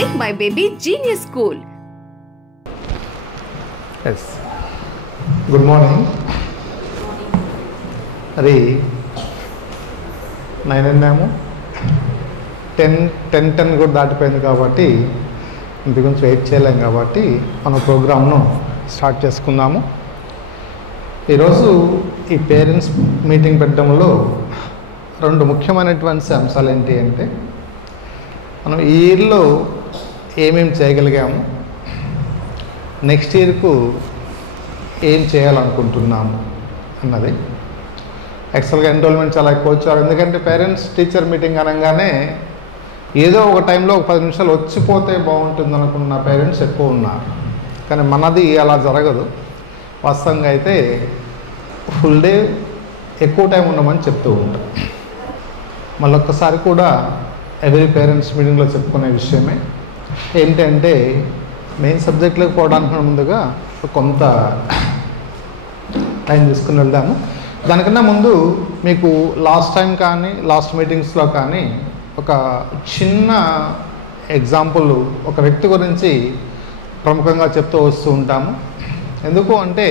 Make my baby genius school. Yes. Good morning. అది 9 అన్నాము, 10 కూడా దాటిపోయింది కాబట్టి ఇంటి గురించి వెయిట్ చేయలేం కాబట్టి మన ప్రోగ్రామ్ను స్టార్ట్ చేసుకుందాము. ఈరోజు ఈ పేరెంట్స్ మీటింగ్ పెట్టడంలో 2 ముఖ్యమైనటువంటి అంశాలు ఏంటి అంటే, మనం ఈ ఇయర్లో ఏమేమి చేయగలిగాము, నెక్స్ట్ ఇయర్కు ఏం చేయాలనుకుంటున్నాము అన్నది. యాక్చువల్గా ఎన్రోల్మెంట్ చాలా ఎక్కువ వచ్చారు, ఎందుకంటే పేరెంట్స్ టీచర్ మీటింగ్ అనగానే ఏదో ఒక టైంలో ఒక 10 నిమిషాలు వచ్చిపోతే బాగుంటుంది అనుకున్న పేరెంట్స్ ఎక్కువ ఉన్నారు. కానీ మనది అలా జరగదు. వాస్తవంగా అయితే ఫుల్ డే ఎక్కువ టైం ఉండమని చెప్తూ ఉంటాం. మళ్ళొక్కసారి కూడా ఎవ్రీ పేరెంట్స్ మీటింగ్లో చెప్పుకునే విషయమే ఏంటంటే, మెయిన్ సబ్జెక్ట్లోకి పోవడానికి ముందుగా కొంత టైం తీసుకుని వెళ్దాము. దానికన్నా ముందు మీకు లాస్ట్ టైం కానీ లాస్ట్ మీటింగ్స్లో కానీ ఒక చిన్న ఎగ్జాంపుల్ ఒక వ్యక్తి గురించి ప్రముఖంగా చెప్తూ వస్తూ ఉంటాము. ఎందుకు అంటే,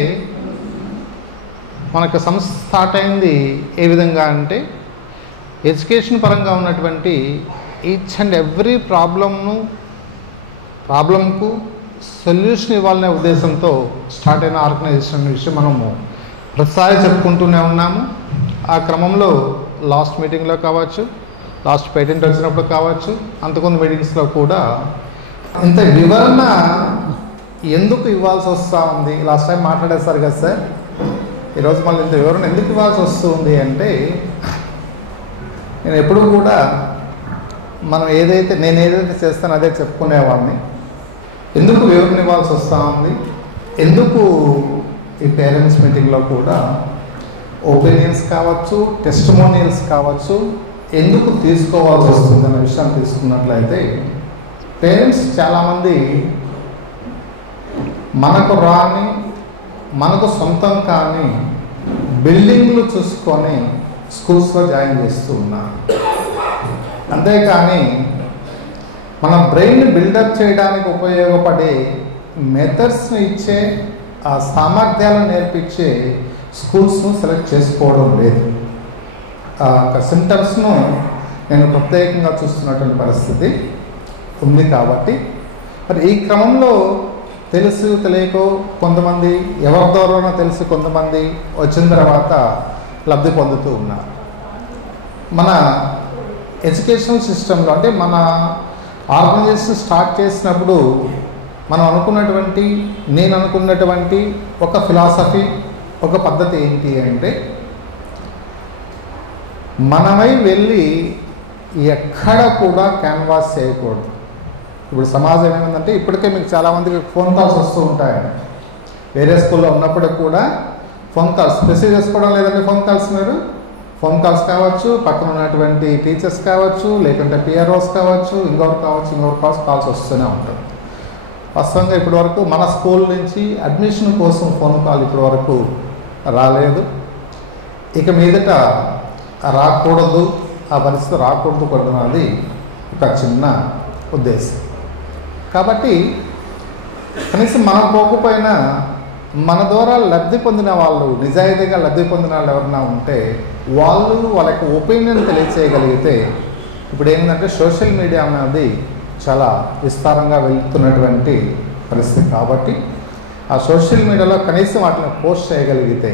మనకు సంస్థ స్టార్ట్ అయింది ఏ విధంగా అంటే, ఎడ్యుకేషన్ పరంగా ఉన్నటువంటి ఈచ్ అండ్ ఎవ్రీ ప్రాబ్లంకు సొల్యూషన్ ఇవ్వాలనే ఉద్దేశంతో స్టార్ట్ అయిన ఆర్గనైజేషన్ విషయం మనము ప్రతిసారి చెప్పుకుంటూనే ఉన్నాము. ఆ క్రమంలో లాస్ట్ మీటింగ్లో కావచ్చు, లాస్ట్ పేటెంట్ వచ్చినప్పుడు కావచ్చు, అంతకుముందు మీటింగ్స్లో కూడా ఇంత వివరణ ఎందుకు ఇవ్వాల్సి వస్తూ ఉంది. లాస్ట్ టైం మాట్లాడేస్తారు కదా సార్, ఈరోజు మళ్ళీ ఇంత వివరణ ఎందుకు ఇవ్వాల్సి వస్తుంది అంటే, నేను ఎప్పుడు కూడా నేను ఏదైతే చేస్తానో అదే చెప్పుకునేవాడిని. ఎందుకు వివరణ ఇవ్వాల్సి వస్తూ ఉంది, ఎందుకు ఈ పేరెంట్స్ మీటింగ్లో కూడా ఒపీనియన్స్ కావచ్చు, టెస్టిమోనియల్స్ కావచ్చు, ఎందుకు తీసుకోవాల్సి వస్తుంది అనే విషయాన్ని తీసుకున్నట్లయితే, పేరెంట్స్ చాలామంది మనకు సొంతం కానీ బిల్డింగ్లు చూసుకొని స్కూల్స్లో జాయిన్ చేస్తూ ఉన్నారు. అంతేకాని మన బ్రెయిన్ బిల్డప్ చేయడానికి ఉపయోగపడే మెథడ్స్ని ఇచ్చే, ఆ సామర్థ్యాలను నేర్పించే స్కూల్స్ను సెలెక్ట్ చేసుకోవడం లేదు. ఆ సిమ్టమ్స్ను నేను ప్రత్యేకంగా చూస్తున్నటువంటి పరిస్థితి ఉంది. కాబట్టి మరి ఈ క్రమంలో తెలుసు తెలియకో కొంతమంది, ఎవరి ద్వారానో తెలిసి కొంతమంది వచ్చిన తర్వాత లబ్ధి పొందుతూ ఉన్నారు. మన ఎడ్యుకేషనల్ సిస్టంలో అంటే మన ఆర్గనైజేషన్ స్టార్ట్ చేసినప్పుడు నేను అనుకున్నటువంటి ఒక ఫిలాసఫీ, ఒక పద్ధతి ఏంటి అంటే, మనమై వెళ్ళి ఎక్కడ కూడా క్యాన్వాస్ చేయకూడదు. ఇప్పుడు సమాజం ఏమైందంటే, ఇప్పటికే మీకు చాలామందికి ఫోన్ కాల్స్ వస్తూ ఉంటాయండి. వేరే స్కూల్లో ఉన్నప్పుడు కూడా ఫోన్ కాల్స్ రిసీవ్ చేసుకోవడం లేదండి. ఫోన్ కాల్స్ కావచ్చు, పక్కన ఉన్నటువంటి టీచర్స్ కావచ్చు, లేకుంటే పిఆర్ఓస్ కావచ్చు, ఇంకొకరు కాల్స్ వస్తూనే ఉంటుంది. వాస్తవంగా ఇప్పటివరకు మన స్కూల్ నుంచి అడ్మిషన్ కోసం ఫోన్ కాల్ ఇప్పటివరకు రాలేదు. ఇక మీదట రాకూడదు, ఆ పరిస్థితి రాకూడదు కొడుతున్నది ఒక చిన్న ఉద్దేశం. కాబట్టి కనీసం మనం పోకపోయినా మన ద్వారా లబ్ధి పొందిన వాళ్ళు, నిజాయితీగా లబ్ధి పొందిన వాళ్ళు ఎవరైనా ఉంటే వాళ్ళకి ఒపీనియన్ తెలియచేయగలిగితే, ఇప్పుడు ఏంటంటే సోషల్ మీడియా అనేది చాలా విస్తారంగా వెళ్తున్నటువంటి పరిస్థితి. కాబట్టి ఆ సోషల్ మీడియాలో కనీసం వాటిని పోస్ట్ చేయగలిగితే,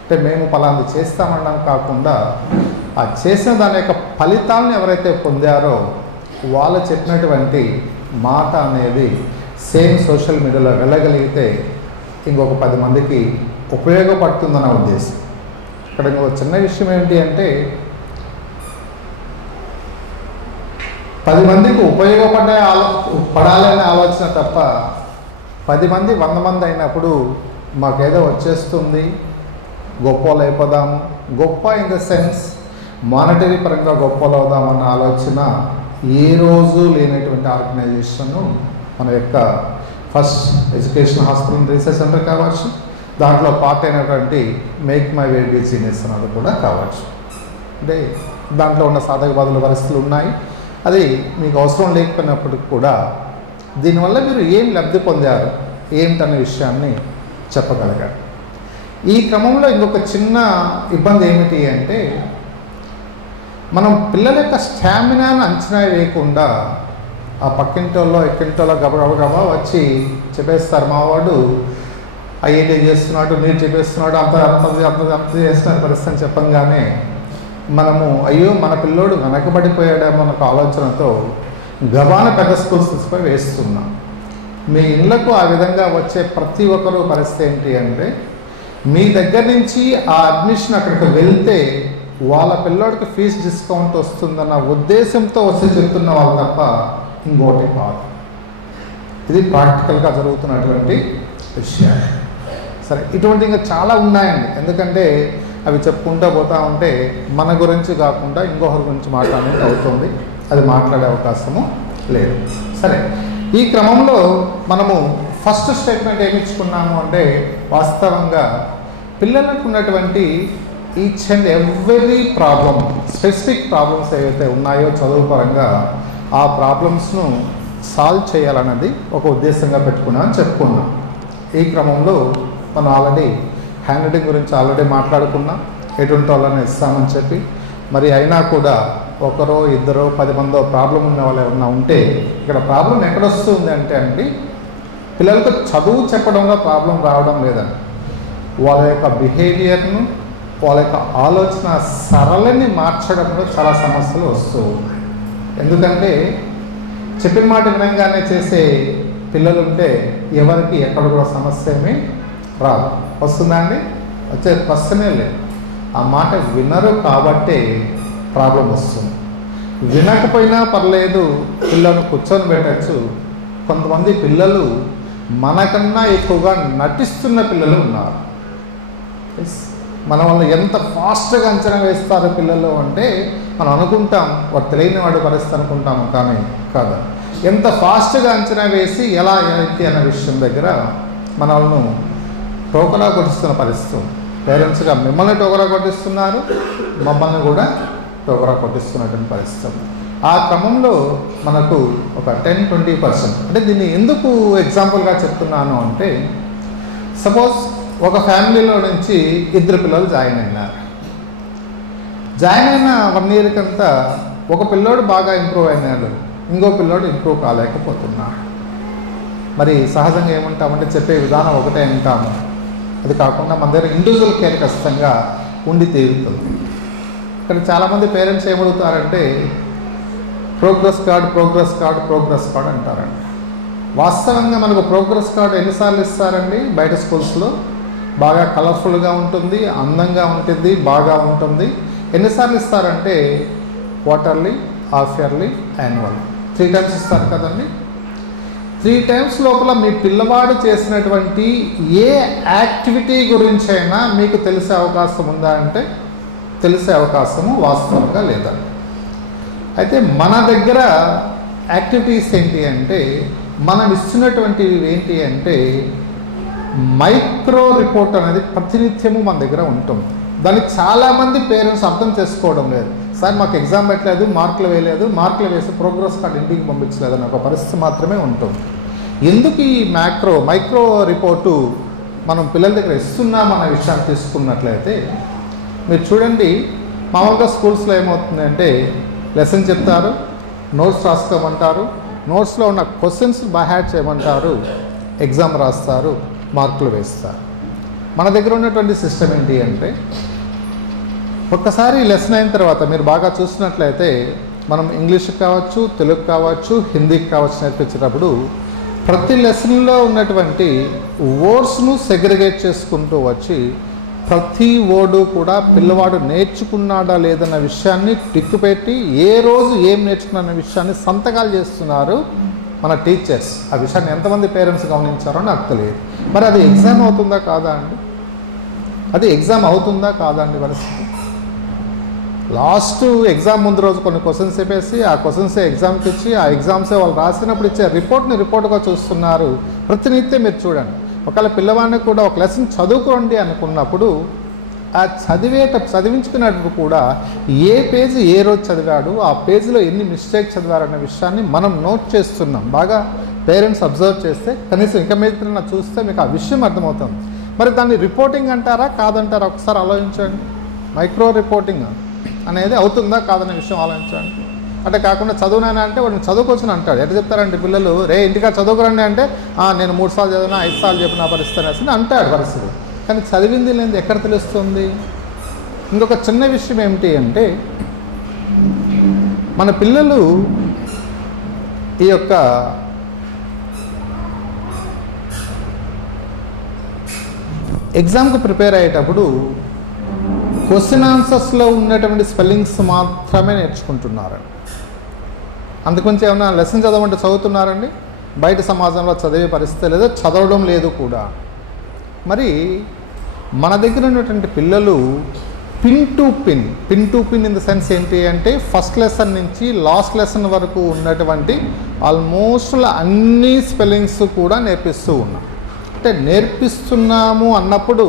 అంటే మేము పలాంది చేస్తామనడం కాకుండా ఆ చేసిన దాని యొక్క ఫలితాలను ఎవరైతే పొందారో వాళ్ళు చెప్పినటువంటి మాట అనేది సేమ్ సోషల్ మీడియాలో వెళ్ళగలిగితే ఇంకొక 10 మందికి ఉపయోగపడుతుందన్న ఉద్దేశం. ఇక్కడ ఇంకొక చిన్న విషయం ఏంటి అంటే, 10 మందికి పడాలనే ఆలోచన తప్ప 10 మంది 100 మంది అయినప్పుడు మాకేదో వచ్చేస్తుంది, గొప్పలు అయిపోదాము, గొప్ప ఇన్ ద సెన్స్ మానిటరీ పరంగా గొప్పలు అవుదామన్న ఆలోచన ఏ రోజు లేనటువంటి ఆర్గనైజేషన్ మన యొక్క first education hospital research centre కావచ్చు, దాంట్లో పార్ట్ అయినటువంటి మేక్ మై బేబీ జీనియస్ అన్నది కూడా కావచ్చు. అంటే దాంట్లో ఉన్న సాధక బాధల పరిస్థితులు ఉన్నాయి. అది మీకు అవసరం లేకపోయినప్పటికి కూడా దీనివల్ల మీరు ఏం లబ్ధి పొందారు ఏమిటనే విషయాన్ని చెప్పగలిగారు. ఈ క్రమంలో ఇంకొక చిన్న ఇబ్బంది ఏమిటి అంటే మనం పిల్లల యొక్క స్టామినాను అంచనా వేయకుండా ఆ పక్కింటోళ్ళో ఎక్కింటోళ్ళో గబగబా వచ్చి చెప్పేస్తారు, మావాడు ఐఐటీ చేస్తున్నాడు, నీట్ చెప్పేస్తున్నాడు, అంత చేస్తున్న పరిస్థితి చెప్పంగానే మనము అయ్యో మన పిల్లోడు వెనకబడిపోయాడేమో అన్న ఆలోచనతో గబాన పెద్ద స్కూల్స్ తీసుకొని వేస్తున్నాం. మీ ఇళ్లకు ఆ విధంగా వచ్చే ప్రతి ఒక్కరూ పరిస్థితి ఏంటి అంటే మీ దగ్గర నుంచి ఆ అడ్మిషన్ అక్కడికి వెళ్తే వాళ్ళ పిల్లోడికి ఫీజు డిస్కౌంట్ వస్తుందన్న ఉద్దేశంతో వచ్చి చెప్తున్న వాళ్ళు తప్ప ఇంకోటి కాదు. ఇది ప్రాక్టికల్గా జరుగుతున్నటువంటి విషయాలు. సరే, ఇటువంటి ఇంకా చాలా ఉన్నాయండి. ఎందుకంటే అవి చెప్పుకుంటూ పోతూ ఉంటే మన గురించి కాకుండా ఇంకొకరి గురించి మాట్లాడేది అవుతుంది. అది మాట్లాడే అవకాశము లేదు. సరే, ఈ క్రమంలో మనము ఫస్ట్ స్టేట్మెంట్ ఏమి ఇచ్చుకున్నాము అంటే వాస్తవంగా పిల్లలకు ఉన్నటువంటి each and every problem, specific problems ఏవైతే ఉన్నాయో చదువు పరంగా ఆ ప్రాబ్లమ్స్ను సాల్వ్ చేయాలన్నది ఒక ఉద్దేశంగా పెట్టుకున్నామని చెప్పుకున్నాం. ఈ క్రమంలో మనం ఆల్రెడీ హ్యాండ్ రైటింగ్ గురించి ఆల్రెడీ మాట్లాడుకున్నాం. ఎటువంటి వాళ్ళని ఇస్తామని చెప్పి, మరి అయినా కూడా ఒకరో ఇద్దరో 10 మందో ప్రాబ్లం ఉన్న వాళ్ళు ఏమన్నా ఉంటే ఇక్కడ ప్రాబ్లం ఎక్కడొస్తుంది అంటే అండి పిల్లలకు చదువు చెప్పడంలో ప్రాబ్లం రావడం లేదండి. వాళ్ళ యొక్క బిహేవియర్ను, వాళ్ళ యొక్క ఆలోచన సరళిని మార్చడంలో చాలా సమస్యలు వస్తూ ఉన్నాయి. ఎందుకంటే చెప్పిన మాట వినంగానే చేసే పిల్లలు ఉంటే ఎవరికి ఎక్కడ కూడా సమస్య ఏమీ రాదు. వస్తుందా అండి? వచ్చే ప్రశ్నే లేదు. ఆ మాట వినరు కాబట్టే ప్రాబ్లం వస్తుంది. వినకపోయినా పర్లేదు, పిల్లలను కూర్చొని పెట్టచ్చు. కొంతమంది పిల్లలు మనకన్నా ఎక్కువగా నటిస్తున్న పిల్లలు ఉన్నారు. మన వల్ల ఎంత ఫాస్ట్గా అంచనా వేస్తారు పిల్లలు అంటే మనం అనుకుంటాం వాడు తెలియని వాడు పరిస్థితి అనుకుంటాము, కానీ కాదు. ఎంత ఫాస్ట్గా అంచనా వేసి ఎలా ఏంటి అనే విషయం దగ్గర మన వాళ్ళను టోకరా కొట్టిస్తున్న పరిస్థితి. పేరెంట్స్గా మిమ్మల్ని టోకరా కొట్టిస్తున్నారు, మమ్మల్ని కూడా టోకరా కొట్టిస్తున్నటువంటి పరిస్థితి. ఆ క్రమంలో మనకు ఒక 10-20%, అంటే దీన్ని ఎందుకు ఎగ్జాంపుల్గా చెప్తున్నాను అంటే సపోజ్ ఒక ఫ్యామిలీలో నుంచి 2 పిల్లలు జాయిన్ అయినారు. జాయిన్ అయిన 1 year కంతా ఒక పిల్లోడు బాగా ఇంప్రూవ్ అయినాడు, ఇంకో పిల్లోడు ఇంప్రూవ్ కాలేకపోతున్నాడు. మరి సహజంగా ఏమంటామంటే చెప్పే విధానం ఒకటే అంటాము. అది కాకుండా మన దగ్గర ఇండివిజువల్ కేర్ ఖచ్చితంగా ఉండి తీరుతుంది. ఇక్కడ చాలామంది పేరెంట్స్ ఏమడుగుతారంటే ప్రోగ్రెస్ కార్డ్ అంటారండి. వాస్తవంగా మనకు ప్రోగ్రెస్ కార్డు ఎన్నిసార్లు ఇస్తారండి? బయట స్కూల్స్లో బాగా కలర్ఫుల్గా ఉంటుంది, అందంగా ఉంటుంది, బాగా ఉంటుంది. ఎన్నిసార్లు ఇస్తారంటే quarterly, half yearly, annual 3 times ఇస్తారు కదండి. 3 times లోపల మీ పిల్లవాడు చేసినటువంటి ఏ యాక్టివిటీ గురించైనా మీకు తెలిసే అవకాశం ఉందా అంటే తెలిసే అవకాశము వాస్తవంగా లేదండి. అయితే మన దగ్గర యాక్టివిటీస్ ఏంటి అంటే మనం ఇస్తున్నటువంటివి ఏంటి అంటే మైక్రో రిపోర్ట్ అనేది ప్రతినిత్యము మన దగ్గర ఉంటుంది. దాన్ని చాలామంది పేరెంట్స్ అర్థం చేసుకోవడం లేదు. సార్ మాకు ఎగ్జామ్ పెట్టలేదు, మార్కులు వేయలేదు, మార్కులు వేసి ప్రోగ్రెస్ కార్డు ఇంటికి పంపించలేదు అనే ఒక పరిస్థితి మాత్రమే ఉంటుంది. ఎందుకు ఈ మైక్రో రిపోర్టు మనం పిల్లల దగ్గర ఇస్తున్నామన్న విషయాన్ని తీసుకున్నట్లయితే మీరు చూడండి, మామూలుగా స్కూల్స్లో ఏమవుతుందంటే లెసన్ చెప్తారు, నోట్స్ రాసుకోమంటారు, నోట్స్లో ఉన్న క్వశ్చన్స్ బైహార్ట్ చేయమంటారు, ఎగ్జామ్ రాస్తారు, మార్కులు వేస్తారు. మన దగ్గర ఉన్నటువంటి సిస్టమ్ ఏంటి అంటే ఒక్కసారి లెసన్ అయిన తర్వాత మీరు బాగా చూసినట్లయితే మనం ఇంగ్లీష్కి కావచ్చు, తెలుగు కావచ్చు, హిందీకి కావచ్చు నేర్పించేటప్పుడు ప్రతి లెసన్లో ఉన్నటువంటి వర్డ్స్ను సెగ్రిగేట్ చేసుకుంటూ వచ్చి ప్రతి వర్డు కూడా పిల్లవాడు నేర్చుకున్నాడా లేదన్న విషయాన్ని టిక్కు పెట్టి ఏ రోజు ఏం నేర్చుకున్న విషయాన్ని సంతకాలు చేస్తున్నారు మన టీచర్స్. ఆ విషయాన్ని ఎంతమంది పేరెంట్స్ గమనించారో నాకు తెలియదు. మరి అది ఎగ్జామ్ అవుతుందా కాదా అండి? అది ఎగ్జామ్ అవుతుందా కాదా అండి? పరిస్థితి లాస్ట్ ఎగ్జామ్ ముందు రోజు కొన్ని క్వశ్చన్స్ చెప్పేసి ఆ క్వశ్చన్సే ఎగ్జామ్కి ఇచ్చి ఆ ఎగ్జామ్సే వాళ్ళు రాసినప్పుడు ఇచ్చే రిపోర్ట్గా చూస్తున్నారు. ప్రతినిత్యం మీరు చూడండి, ఒకవేళ పిల్లవాడిని కూడా ఒక లెసన్ చదువుకోండి అనుకున్నప్పుడు ఆ చదివించుకునేటప్పుడు కూడా ఏ పేజీ ఏ రోజు చదివాడు, ఆ పేజీలో ఎన్ని మిస్టేక్ చదివారనే విషయాన్ని మనం నోట్ చేస్తున్నాం. బాగా పేరెంట్స్ అబ్జర్వ్ చేస్తే కనీసం ఇంకా మీద చూస్తే మీకు ఆ విషయం అర్థమవుతుంది. మరి దాన్ని రిపోర్టింగ్ అంటారా కాదంటారా ఒకసారి ఆలోచించండి. మైక్రో రిపోర్టింగ్ అనేది అవుతుందా కాదనే విషయం ఆలోచించండి. అంటే కాకుండా చదువునైనా అంటే వాడిని చదువుకోవచ్చని అంటాడు. ఎట్లా చెప్తారంటే పిల్లలు, రే ఇంటికా చదువుకురండి అంటే నేను 3 సార్లు చదివినా 5 సార్లు చెప్పిన పరిస్థితి అనేసి అంటాడు పరిస్థితి. కానీ చదివింది లేనిది ఎక్కడ తెలుస్తుంది? ఇంకొక చిన్న విషయం ఏమిటి అంటే మన పిల్లలు ఈ యొక్క ఎగ్జామ్కి ప్రిపేర్ అయ్యేటప్పుడు క్వశ్చన్ ఆన్సర్స్లో ఉన్నటువంటి స్పెల్లింగ్స్ మాత్రమే నేర్చుకుంటున్నారు. అందుగురించి ఏమన్నా లెసన్ చదవమంటే చదువుతున్నారండి? బయట సమాజంలో చదివే పరిస్థితి లేదు, చదవడం లేదు కూడా. మరి మన దగ్గర ఉన్నటువంటి పిల్లలు pin to pin in the sense ఏంటి అంటే ఫస్ట్ లెసన్ నుంచి లాస్ట్ లెసన్ వరకు ఉన్నటువంటి ఆల్మోస్ట్ అన్ని స్పెల్లింగ్స్ కూడా నేర్పిస్తూ ఉన్నాం. అంటే నేర్పిస్తున్నాము అన్నప్పుడు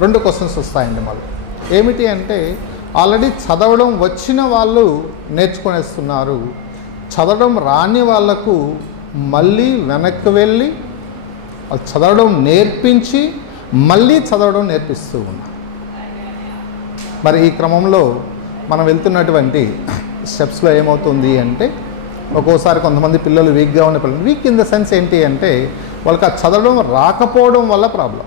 2 క్వశ్చన్స్ వస్తాయండి. మళ్ళీ ఏమిటి అంటే ఆల్రెడీ చదవడం వచ్చిన వాళ్ళు నేర్చుకునేస్తున్నారు, చదవడం రాని వాళ్లకు మళ్ళీ వెనక్కి వెళ్ళి చదవడం నేర్పించి మళ్ళీ చదవడం నేర్పిస్తూ ఉన్నారు. మరి ఈ క్రమంలో మనం వెళ్తున్నటువంటి స్టెప్స్లో ఏమవుతుంది అంటే ఒక్కోసారి కొంతమంది పిల్లలు వీక్గా ఉన్న పిల్లలు, వీక్ ఇన్ ద సెన్స్ ఏంటి అంటే వాళ్ళకి ఆ చదవడం రాకపోవడం వల్ల ప్రాబ్లం.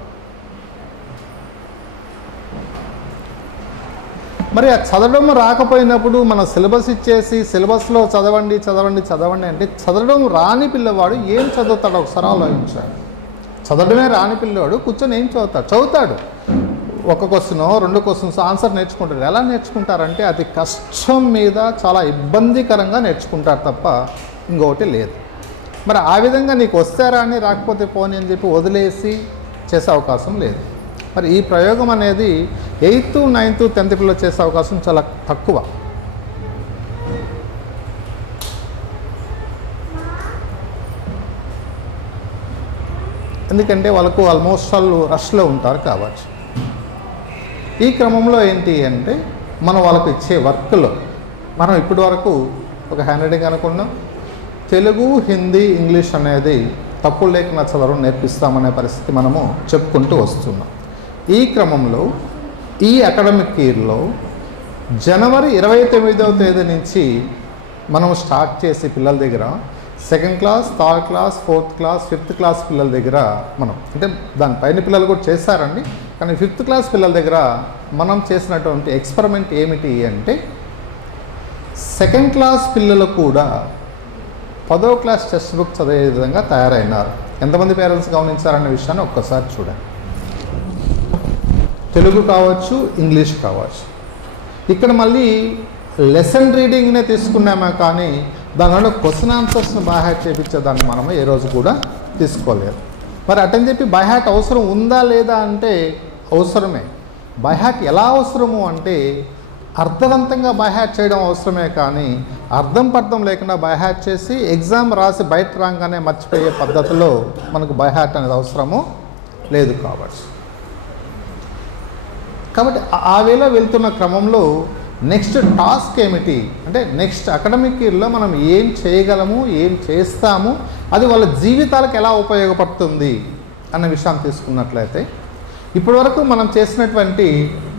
మరి ఆ చదవడం రాకపోయినప్పుడు మన సిలబస్ ఇచ్చేసి సిలబస్లో చదవండి అంటే చదవడం రాని పిల్లవాడు ఏం చదువుతాడు ఒకసారి ఆలోచించాడు. చదవడమే రాని పిల్లవాడు కూర్చొని ఏం చదువుతాడు 1 క్వశ్చన్ 2 క్వశ్చన్స్ ఆన్సర్ నేర్చుకుంటారు. ఎలా నేర్చుకుంటారంటే అది కష్టం మీద చాలా ఇబ్బందికరంగా నేర్చుకుంటారు తప్ప ఇంకొకటి లేదు. మరి ఆ విధంగా నీకు వస్తారా అని రాకపోతే పోనీ అని చెప్పి వదిలేసి చేసే అవకాశం లేదు. మరి ఈ ప్రయోగం అనేది 8th, 9th, 10th పిల్లలు చేసే అవకాశం చాలా తక్కువ. ఎందుకంటే వాళ్ళకు ఆల్మోస్ట్ వాళ్ళు రష్లో ఉంటారు కాబట్టి. ఈ క్రమంలో ఏంటి అంటే మనం వాళ్ళకు ఇచ్చే వర్క్లో మనం ఇప్పటి వరకు ఒక హ్యాండ్ రైటింగ్ అనుకున్నాం, తెలుగు, హిందీ, ఇంగ్లీష్ అనేది తప్పులు లేకుండా చదవడం నేర్పిస్తామనే పరిస్థితి మనము చెప్పుకుంటూ వస్తున్నాం. ఈ క్రమంలో ఈ అకాడమిక్ ఇయర్లో జనవరి 29వ తేదీ నుంచి మనం స్టార్ట్ చేసి పిల్లల దగ్గర 2nd class, 3rd class, 4th class, 5th class పిల్లల దగ్గర మనం అంటే దానిపైన పిల్లలు కూడా చేశారండి. కానీ 5th క్లాస్ పిల్లల దగ్గర మనం చేసినటువంటి ఎక్స్పెరిమెంట్ ఏమిటి అంటే 2nd క్లాస్ పిల్లలు కూడా 10వ క్లాస్ టెక్స్ట్ బుక్ చదివే విధంగా తయారైనారు. ఎంతమంది పేరెంట్స్ గమనించారనే విషయాన్ని ఒక్కసారి చూడండి. తెలుగు కావచ్చు, ఇంగ్లీష్ కావచ్చు. ఇక్కడ మళ్ళీ లెసన్ రీడింగ్నే తీసుకున్నామే కానీ దానివల్ల క్వశ్చన్ ఆన్సర్స్ని బైహార్ట్ చేయించేదాన్ని మనము ఏ రోజు కూడా తీసుకోలేదు. మరి అటని చెప్పి బైహార్ట్ అవసరం ఉందా లేదా అంటే అవసరమే. బైహార్ట్ ఎలా అవసరము అంటే అర్థవంతంగా బైహార్ట్ చేయడం అవసరమే కానీ అర్థం పర్థం లేకుండా బైహార్ట్ చేసి ఎగ్జామ్ రాసి బయట రాగానే మర్చిపోయే పద్ధతిలో మనకు బైహార్ట్ అనేది అవసరము లేదు. కాబట్టి ఆ వేళ వెళ్తున్న క్రమంలో నెక్స్ట్ టాస్క్ ఏమిటి అంటే నెక్స్ట్ అకాడమిక్ ఇయర్లో మనం ఏం చేయగలము, ఏం చేస్తాము, అది వాళ్ళ జీవితాలకు ఎలా ఉపయోగపడుతుంది అన్న విషయాన్ని తీసుకున్నట్లయితే ఇప్పటివరకు మనం చేసినటువంటి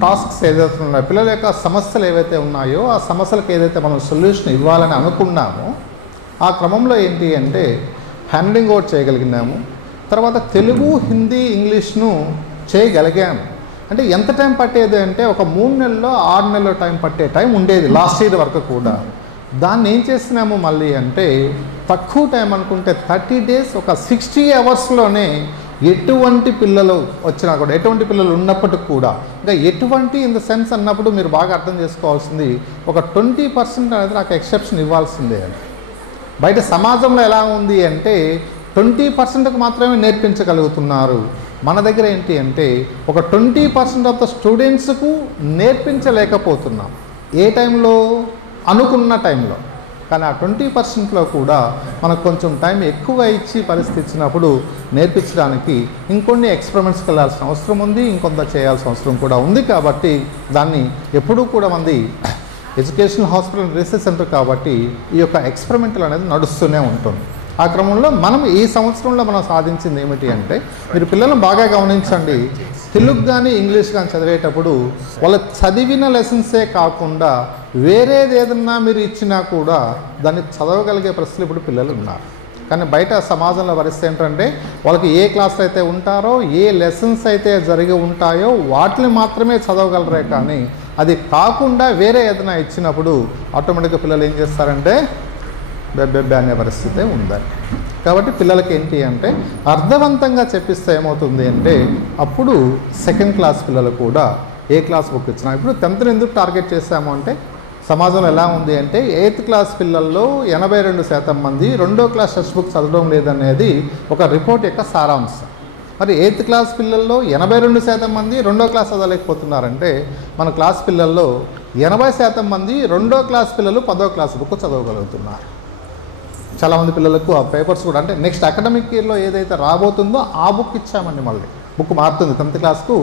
టాస్క్స్ ఏదైతే ఉన్నాయో పిల్లల యొక్క సమస్యలు ఏవైతే ఉన్నాయో ఆ సమస్యలకు ఏదైతే మనం సొల్యూషన్ ఇవ్వాలని అనుకున్నామో ఆ క్రమంలో ఏంటి అంటే హ్యాండ్లింగ్ అవుట్ చేయగలిగినాము. తర్వాత తెలుగు, హిందీ, ఇంగ్లీష్ను చేయగలిగాము. అంటే ఎంత టైం పట్టేది అంటే ఒక 3 నెలల్లో 6 నెలల టైం పట్టే టైం ఉండేది లాస్ట్ ఇయర్ వరకు కూడా. దాన్ని ఏం చేసినాము మళ్ళీ అంటే తక్కువ టైం అనుకుంటే 30 days ఒక 60 hours-లోనే ఎటువంటి పిల్లలు వచ్చినా కూడా ఎటువంటి పిల్లలు ఉన్నప్పటికి కూడా ఇంకా ఎటువంటి ఇన్ ద సెన్స్ అన్నప్పుడు మీరు బాగా అర్థం చేసుకోవాల్సింది ఒక 20% అనేది నాకు ఎక్సెప్షన్ ఇవ్వాల్సిందే. బయట సమాజంలో ఎలా ఉంది అంటే 20%కు మాత్రమే నేర్పించగలుగుతున్నారు. మన దగ్గర ఏంటి అంటే ఒక 20% ఆఫ్ ద స్టూడెంట్స్కు నేర్పించలేకపోతున్నాం. ఏ టైంలో? అనుకున్న టైంలో. కానీ ఆ 20%లో కూడా మనకు కొంచెం టైం ఎక్కువ ఇచ్చి పరిస్థితి ఇచ్చినప్పుడు నేర్పించడానికి ఇంకొన్ని ఎక్స్పెరిమెంట్స్కి వెళ్ళాల్సిన అవసరం ఉంది, ఇంకొంత చేయాల్సిన అవసరం కూడా ఉంది. కాబట్టి దాన్ని ఎప్పుడూ కూడా మంది ఎడ్యుకేషనల్ హాస్పిటల్ రీసెర్చ్ సెంటర్ కాబట్టి ఈ యొక్క ఎక్స్పెరిమెంటల్ అనేది నడుస్తూనే ఉంటుంది. ఆ క్రమంలో మనం ఈ సంవత్సరంలో మనం సాధించింది ఏమిటి అంటే, మీరు పిల్లలను బాగా గమనించండి, తెలుగు కానీ ఇంగ్లీష్ కానీ చదివేటప్పుడు వాళ్ళ చదివిన లెసన్సే కాకుండా వేరేది ఏదన్నా మీరు ఇచ్చినా కూడా దాన్ని చదవగలిగే పరిస్థితులు ఇప్పుడు పిల్లలు ఉన్నారు. కానీ బయట సమాజంలో పరిస్థితి ఏంటంటే, వాళ్ళకి ఏ క్లాసులు అయితే ఉంటారో, ఏ లెసన్స్ అయితే జరిగి ఉంటాయో వాటిని మాత్రమే చదవగలరే. కానీ అది కాకుండా వేరే ఏదైనా ఇచ్చినప్పుడు ఆటోమేటిక్గా పిల్లలు ఏం చేస్తారంటే బెబ్బెబ్బే అనే పరిస్థితే ఉందని. కాబట్టి పిల్లలకి ఏంటి అంటే అర్థవంతంగా చెప్పిస్తే ఏమవుతుంది అంటే, అప్పుడు సెకండ్ క్లాస్ పిల్లలు కూడా ఏ క్లాస్ బుక్ ఇచ్చినా, ఇప్పుడు 10th ఎందుకు టార్గెట్ చేశాము అంటే, సమాజంలో ఎలా ఉంది అంటే 8th క్లాస్ పిల్లల్లో 82% మంది 2వ క్లాస్ టెక్స్ట్ బుక్ చదవడం లేదనేది ఒక రిపోర్ట్ యొక్క సారాంశం. మరి 8th క్లాస్ పిల్లల్లో 82% మంది 2వ క్లాస్ చదవలేకపోతున్నారంటే, మన క్లాస్ పిల్లల్లో 80% మంది 2వ క్లాస్ పిల్లలు 10వ క్లాస్ బుక్ చదవగలుగుతున్నారు. చాలామంది పిల్లలకు ఆ పేపర్స్ కూడా, అంటే నెక్స్ట్ అకాడమిక్ ఇయర్లో ఏదైతే రాబోతుందో ఆ బుక్ ఇచ్చామండి. మళ్ళీ బుక్ మారుతుంది, 10th క్లాస్కు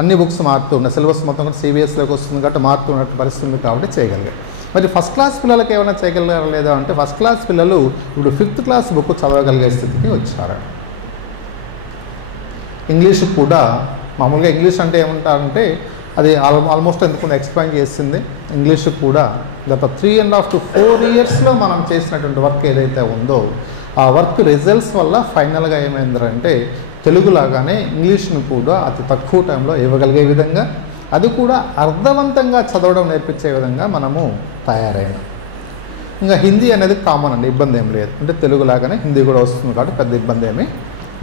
అన్ని బుక్స్ మారుతున్నాయి, సిలబస్ మొత్తం కూడా CBSEలోకి వస్తుంది కాబట్టి మారుతున్నట్టు పరిస్థితుంది కాబట్టి చేయగలిగారు. మరి ఫస్ట్ క్లాస్ పిల్లలకి ఏమైనా చేయగలిగారా లేదా అంటే, ఫస్ట్ క్లాస్ పిల్లలు ఇప్పుడు 5th క్లాస్ బుక్ చదవగలిగే స్థితికి వచ్చారు. ఇంగ్లీష్ కూడా మామూలుగా ఇంగ్లీష్ అంటే ఏమంటారంటే, అది ఆల్మోస్ట్ ఎందుకు ఎక్స్ప్లెయిన్ చేసింది. ఇంగ్లీష్ కూడా గత 3.5 to 4 yearsలో మనం చేసినటువంటి వర్క్ ఏదైతే ఉందో ఆ వర్క్ రిజల్ట్స్ వల్ల ఫైనల్గా ఏమైందంటే, తెలుగులాగానే ఇంగ్లీష్ను కూడా అతి తక్కువ టైంలో ఇవ్వగలిగే విధంగా, అది కూడా అర్థవంతంగా చదవడం నేర్పించే విధంగా మనము తయారైనాం. ఇంకా హిందీ అనేది కామన్ అండి, ఇబ్బంది ఏం లేదు. అంటే తెలుగులాగానే హిందీ కూడా వస్తుంది కాబట్టి పెద్ద ఇబ్బంది ఏమీ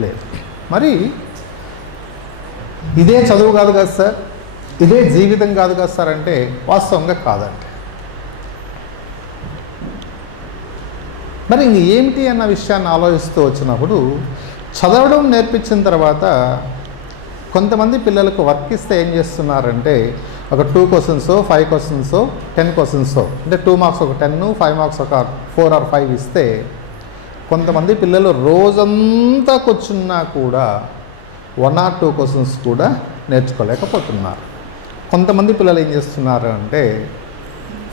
లేదు. మరి ఇదే చదువు కాదు కదా సార్, ఇదే జీవితం కాదు కదా సార్ అంటే వాస్తవంగా కాదండి. మరి ఇంక ఏంటి అన్న విషయాన్ని ఆలోచిస్తూ వచ్చినప్పుడు, చదవడం నేర్పించిన తర్వాత కొంతమంది పిల్లలకు వర్క్ ఇస్తే ఏం చేస్తున్నారంటే, ఒక 2 questions 5 questions 10 questions, అంటే 2 marks ఒక 10, 5 marks ఒక 4 or 5 ఇస్తే, కొంతమంది పిల్లలు రోజంతా కూర్చున్నా కూడా 1 or 2 questions కూడా నేర్చుకోలేకపోతున్నారు. కొంతమంది పిల్లలు ఏం చేస్తున్నారు అంటే,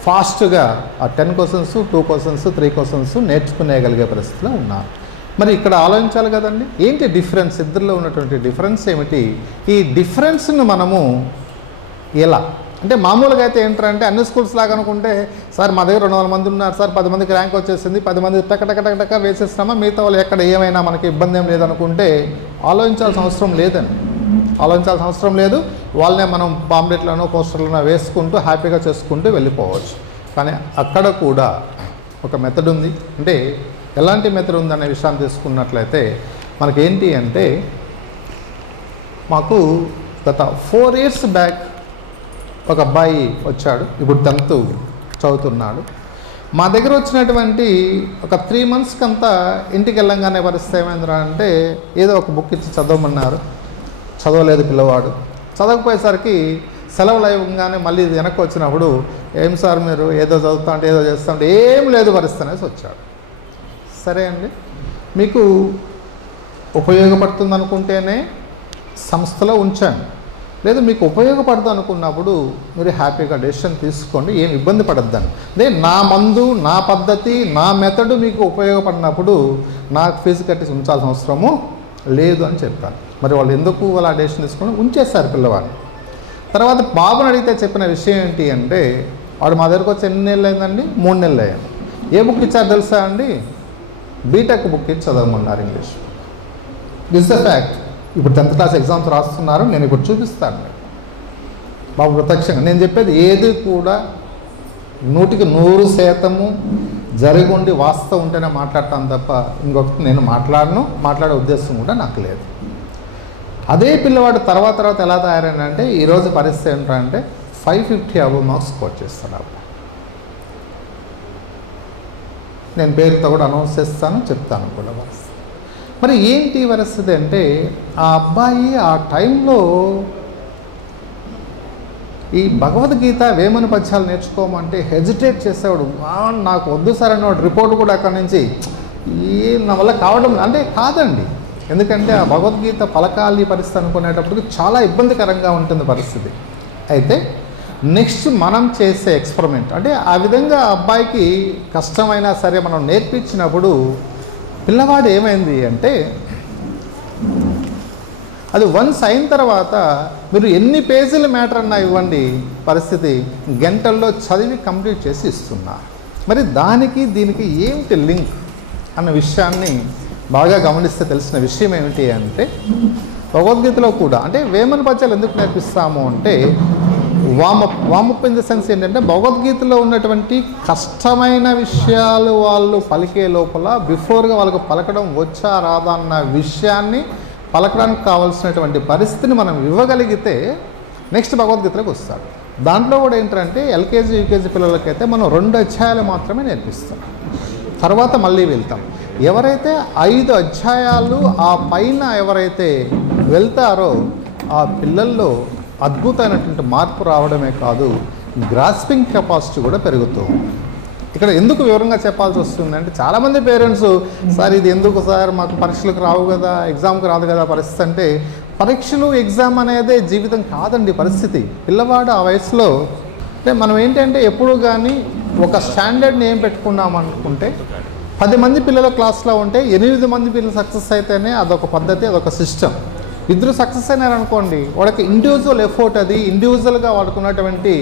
ఫాస్ట్గా ఆ 10 questions 2 questions 3 questions నేర్చుకునేగలిగే పరిస్థితిలో ఉన్నారు. మరి ఇక్కడ ఆలోచించాలి కదండి, ఏంటి డిఫరెన్స్, ఇద్దరిలో ఉన్నటువంటి డిఫరెన్స్ ఏమిటి? ఈ డిఫరెన్స్ను మనము ఎలా అంటే, మామూలుగా అయితే ఏంటంటే అన్ని స్కూల్స్ లాగా అనుకుంటే, సార్ మా దగ్గర 200 మంది ఉన్నారు సార్, 10 మందికి ర్యాంక్ వచ్చేసింది, 10 మంది టక వేసేస్తున్నామా, మిగతా వాళ్ళు ఎక్కడ ఏమైనా మనకి ఇబ్బంది ఏం లేదనుకుంటే ఆలోచించాల్సిన అవసరం లేదండి. ఆలోచించాల్సిన అవసరం లేదు. వాళ్ళనే మనం పాంప్లెట్లను పోస్టర్లను వేసుకుంటూ హ్యాపీగా చేసుకుంటూ వెళ్ళిపోవచ్చు. కానీ అక్కడ కూడా ఒక మెథడ్ ఉంది. అంటే ఎలాంటి మెథడ్ ఉందనే విషయాన్ని తీసుకున్నట్లయితే, మనకేంటి అంటే, మాకు గత 4 years బ్యాక్ ఒక అబ్బాయి వచ్చాడు, ఇప్పుడు 10th చదువుతున్నాడు. మా దగ్గర వచ్చినటువంటి ఒక 3 months అంతా ఇంటికి వెళ్ళంగానే పరిస్థితి ఏమైందిరా అంటే, ఏదో ఒక బుక్ ఇచ్చి చదవమన్నారు, చదవలేదు పిల్లవాడు. చదవకపోయేసరికి సెలవులు ఇవ్వగానే మళ్ళీ వెనక్కి వచ్చినప్పుడు, ఏం సార్ మీరు ఏదో చదువుతా అంటే ఏదో చేస్తా అంటే, ఏం లేదు పరిస్థితి అనేసి వచ్చాడు. సరే అండి, మీకు ఉపయోగపడుతుంది అనుకుంటేనే సంస్థలో ఉంచాను, లేదు మీకు ఉపయోగపడదు అనుకున్నప్పుడు మీరు హ్యాపీగా డెసిషన్ తీసుకోండి, ఏం ఇబ్బంది పడద్దని. అదే నా మందు, నా పద్ధతి, నా మెథడు మీకు ఉపయోగపడినప్పుడు నాకు ఫీజు కట్టి ఉంచాల్సిన అవసరము లేదు అని చెప్పాను. మరి వాళ్ళు ఎందుకు అలా డెసిషన్ తీసుకొని ఉంచేస్తారు పిల్లవాడిని. తర్వాత బాబుని అడిగితే చెప్పిన విషయం ఏంటి అంటే, వాడు మా దగ్గరకు వచ్చి ఎన్ని నెలలు అయిందండి? 3 నెలలు అయ్యాను. ఏ బుక్ ఇచ్చారు తెలుసా అండి? బీటెక్ బుక్ ఇచ్చి చదవమన్నారు, ఇంగ్లీష్. This the fact. ఇప్పుడు 10th క్లాస్ ఎగ్జామ్స్ రాస్తున్నారు, నేను ఇప్పుడు చూపిస్తాను బాబు ప్రత్యక్షంగా. నేను చెప్పేది ఏది కూడా 100కి 100% జరిగి ఉండి వాస్తవం ఉంటేనే మాట్లాడతాను తప్ప ఇంకొకటి నేను మాట్లాడే ఉద్దేశం కూడా నాకు లేదు. అదే పిల్లవాడు తర్వాత ఎలా తయారైనంటే, ఈరోజు పరిస్థితి ఏంటంటే 550 above మార్క్స్ స్కోర్ చేస్తాడు. నేను పేరుతో కూడా అనౌన్స్ చేస్తాను, చెప్తాను కూడా. మరి ఏంటి పరిస్థితి అంటే, ఆ అబ్బాయి ఆ టైంలో ఈ భగవద్గీత వేమన పద్యాలు నేర్చుకోమంటే హెజిటేట్ చేసేవాడు, నాకు వద్దు సార్ అన్నవాడు. రిపోర్ట్ కూడా అక్కడి నుంచి నా వల్ల కావడం అంటే కాదండి. ఎందుకంటే ఆ భగవద్గీత పలకాలి పరిస్థితి అనుకునేటప్పటికి చాలా ఇబ్బందికరంగా ఉంటుంది పరిస్థితి. అయితే నెక్స్ట్ మనం చేసే ఎక్స్పెరిమెంట్ అంటే ఆ విధంగా అబ్బాయికి కష్టమైనా సరే మనం నేర్పించినప్పుడు పిల్లవాడు ఏమైంది అంటే అది వన్స్ అయిన తర్వాత మీరు ఎన్ని పేజీల మ్యాటర్ అన్నా ఇవ్వండి, పరిస్థితి గంటల్లో చదివి కంప్లీట్ చేసి ఇస్తున్నారు. మరి దానికి దీనికి ఏమిటి లింక్ అన్న విషయాన్ని బాగా గమనిస్తే తెలిసిన విషయం ఏమిటి అంటే భగవద్గీతలో కూడా అంటే వేమన పద్యాలు ఎందుకు నేర్పిస్తాము అంటే వామప్ ఇన్ ద సెన్స్ ఏంటంటే భగవద్గీతలో ఉన్నటువంటి కష్టమైన విషయాలు వాళ్ళు పలికే లోపల బిఫోర్గా వాళ్ళకు పలకడం వచ్చా రాదా అన్న విషయాన్ని పలకడానికి కావాల్సినటువంటి పరిస్థితిని మనం ఇవ్వగలిగితే నెక్స్ట్ భగవద్గీతలోకి వస్తాడు. దాంట్లో కూడా ఏంటంటే ఎల్కేజీ యూకేజీ పిల్లలకైతే మనం 2 అధ్యాయాలు మాత్రమే నేర్పిస్తాం, తర్వాత మళ్ళీ వెళ్తాం. ఎవరైతే 5 అధ్యాయాలు ఆ పైన ఎవరైతే వెళ్తారో ఆ పిల్లల్లో అద్భుతమైనటువంటి మార్పు రావడమే కాదు, గ్రాస్పింగ్ కెపాసిటీ కూడా పెరుగుతుంది. ఇక్కడ ఎందుకు వివరంగా చెప్పాల్సి వస్తుంది అంటే చాలామంది పేరెంట్స్ సార్ ఇది ఎందుకు సార్ మాకు పరీక్షలకు రావు కదా, ఎగ్జామ్కి రాదు కదా పరిస్థితి అంటే పరీక్షలు ఎగ్జామ్ అనేదే జీవితం కాదండి పరిస్థితి. పిల్లవాడు ఆ వయసులో అంటే మనం ఏంటంటే ఎప్పుడు కానీ ఒక స్టాండర్డ్ని ఏం పెట్టుకున్నాం అనుకుంటే 10 మంది పిల్లల క్లాస్లో ఉంటే 8 మంది పిల్లలు సక్సెస్ అయితేనే అదొక పద్ధతి, అదొక సిస్టమ్. 2 సక్సెస్ అయినారనుకోండి వాడికి ఇండివిజువల్ ఎఫోర్ట్, అది ఇండివిజువల్గా వాడుకున్నటువంటి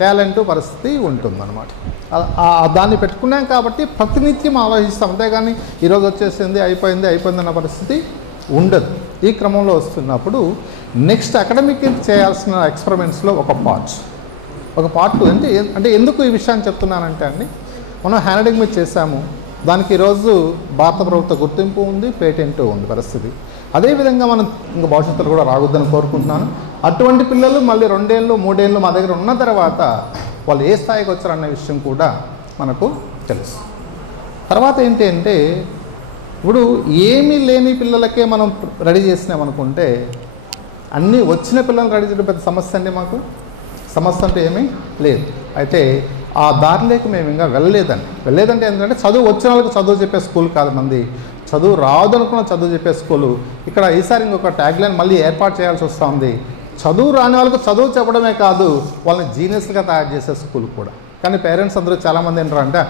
టాలెంట్ పరిస్థితి ఉంటుందన్నమాట. దాన్ని పెట్టుకున్నాం కాబట్టి ప్రతినిత్యం ఆలోచిస్తాం, అంతేగాని ఈరోజు వచ్చేసింది అయిపోయింది అన్న పరిస్థితి ఉండదు. ఈ క్రమంలో వస్తున్నప్పుడు నెక్స్ట్ అకాడమిక్ చేయాల్సిన ఎక్స్పెరిమెంట్స్లో ఒక పార్ట్ అంటే ఎందుకు ఈ విషయాన్ని చెప్తున్నానంటే అండి మనం హ్యాండ్ రైటింగ్ మీద చేశాము, దానికి ఈరోజు భారత ప్రభుత్వ గుర్తింపు ఉంది, పేటెంట్ ఉంది పరిస్థితి. అదేవిధంగా మనం ఇంకా భవిష్యత్తులో కూడా రాగొద్దని కోరుకుంటున్నాను. అటువంటి పిల్లలు మళ్ళీ 2 ఏళ్ళు 3 ఏళ్ళు మా దగ్గర ఉన్న తర్వాత వాళ్ళు ఏ స్థాయికి వచ్చారన్న విషయం కూడా మనకు తెలుసు. తర్వాత ఏంటి అంటే ఇప్పుడు ఏమీ లేని పిల్లలకే మనం రెడీ చేసినామనుకుంటే అన్నీ వచ్చిన పిల్లలు రెడీ చేయడం పెద్ద సమస్య అండి. మాకు సమస్య అంటే ఏమీ లేదు. అయితే ఆ దారిలోకి మేము ఇంకా వెళ్ళలేదంటే ఏంటంటే చదువు వచ్చిన వాళ్ళకి చదువు చెప్పే స్కూల్ కాదు మంది, చదువు రాదనుకున్న చదువు చెప్పే స్కూలు. ఇక్కడ ఈసారి ఇంకొక ట్యాగ్లైన్ మళ్ళీ ఏర్పాటు చేయాల్సి వస్తుంది, చదువు రాని వాళ్ళకు చదువు చెప్పడమే కాదు వాళ్ళని జీనియస్గా తయారు చేసే స్కూల్ కూడా. కానీ పేరెంట్స్ అందరూ చాలామంది ఏంటారంటే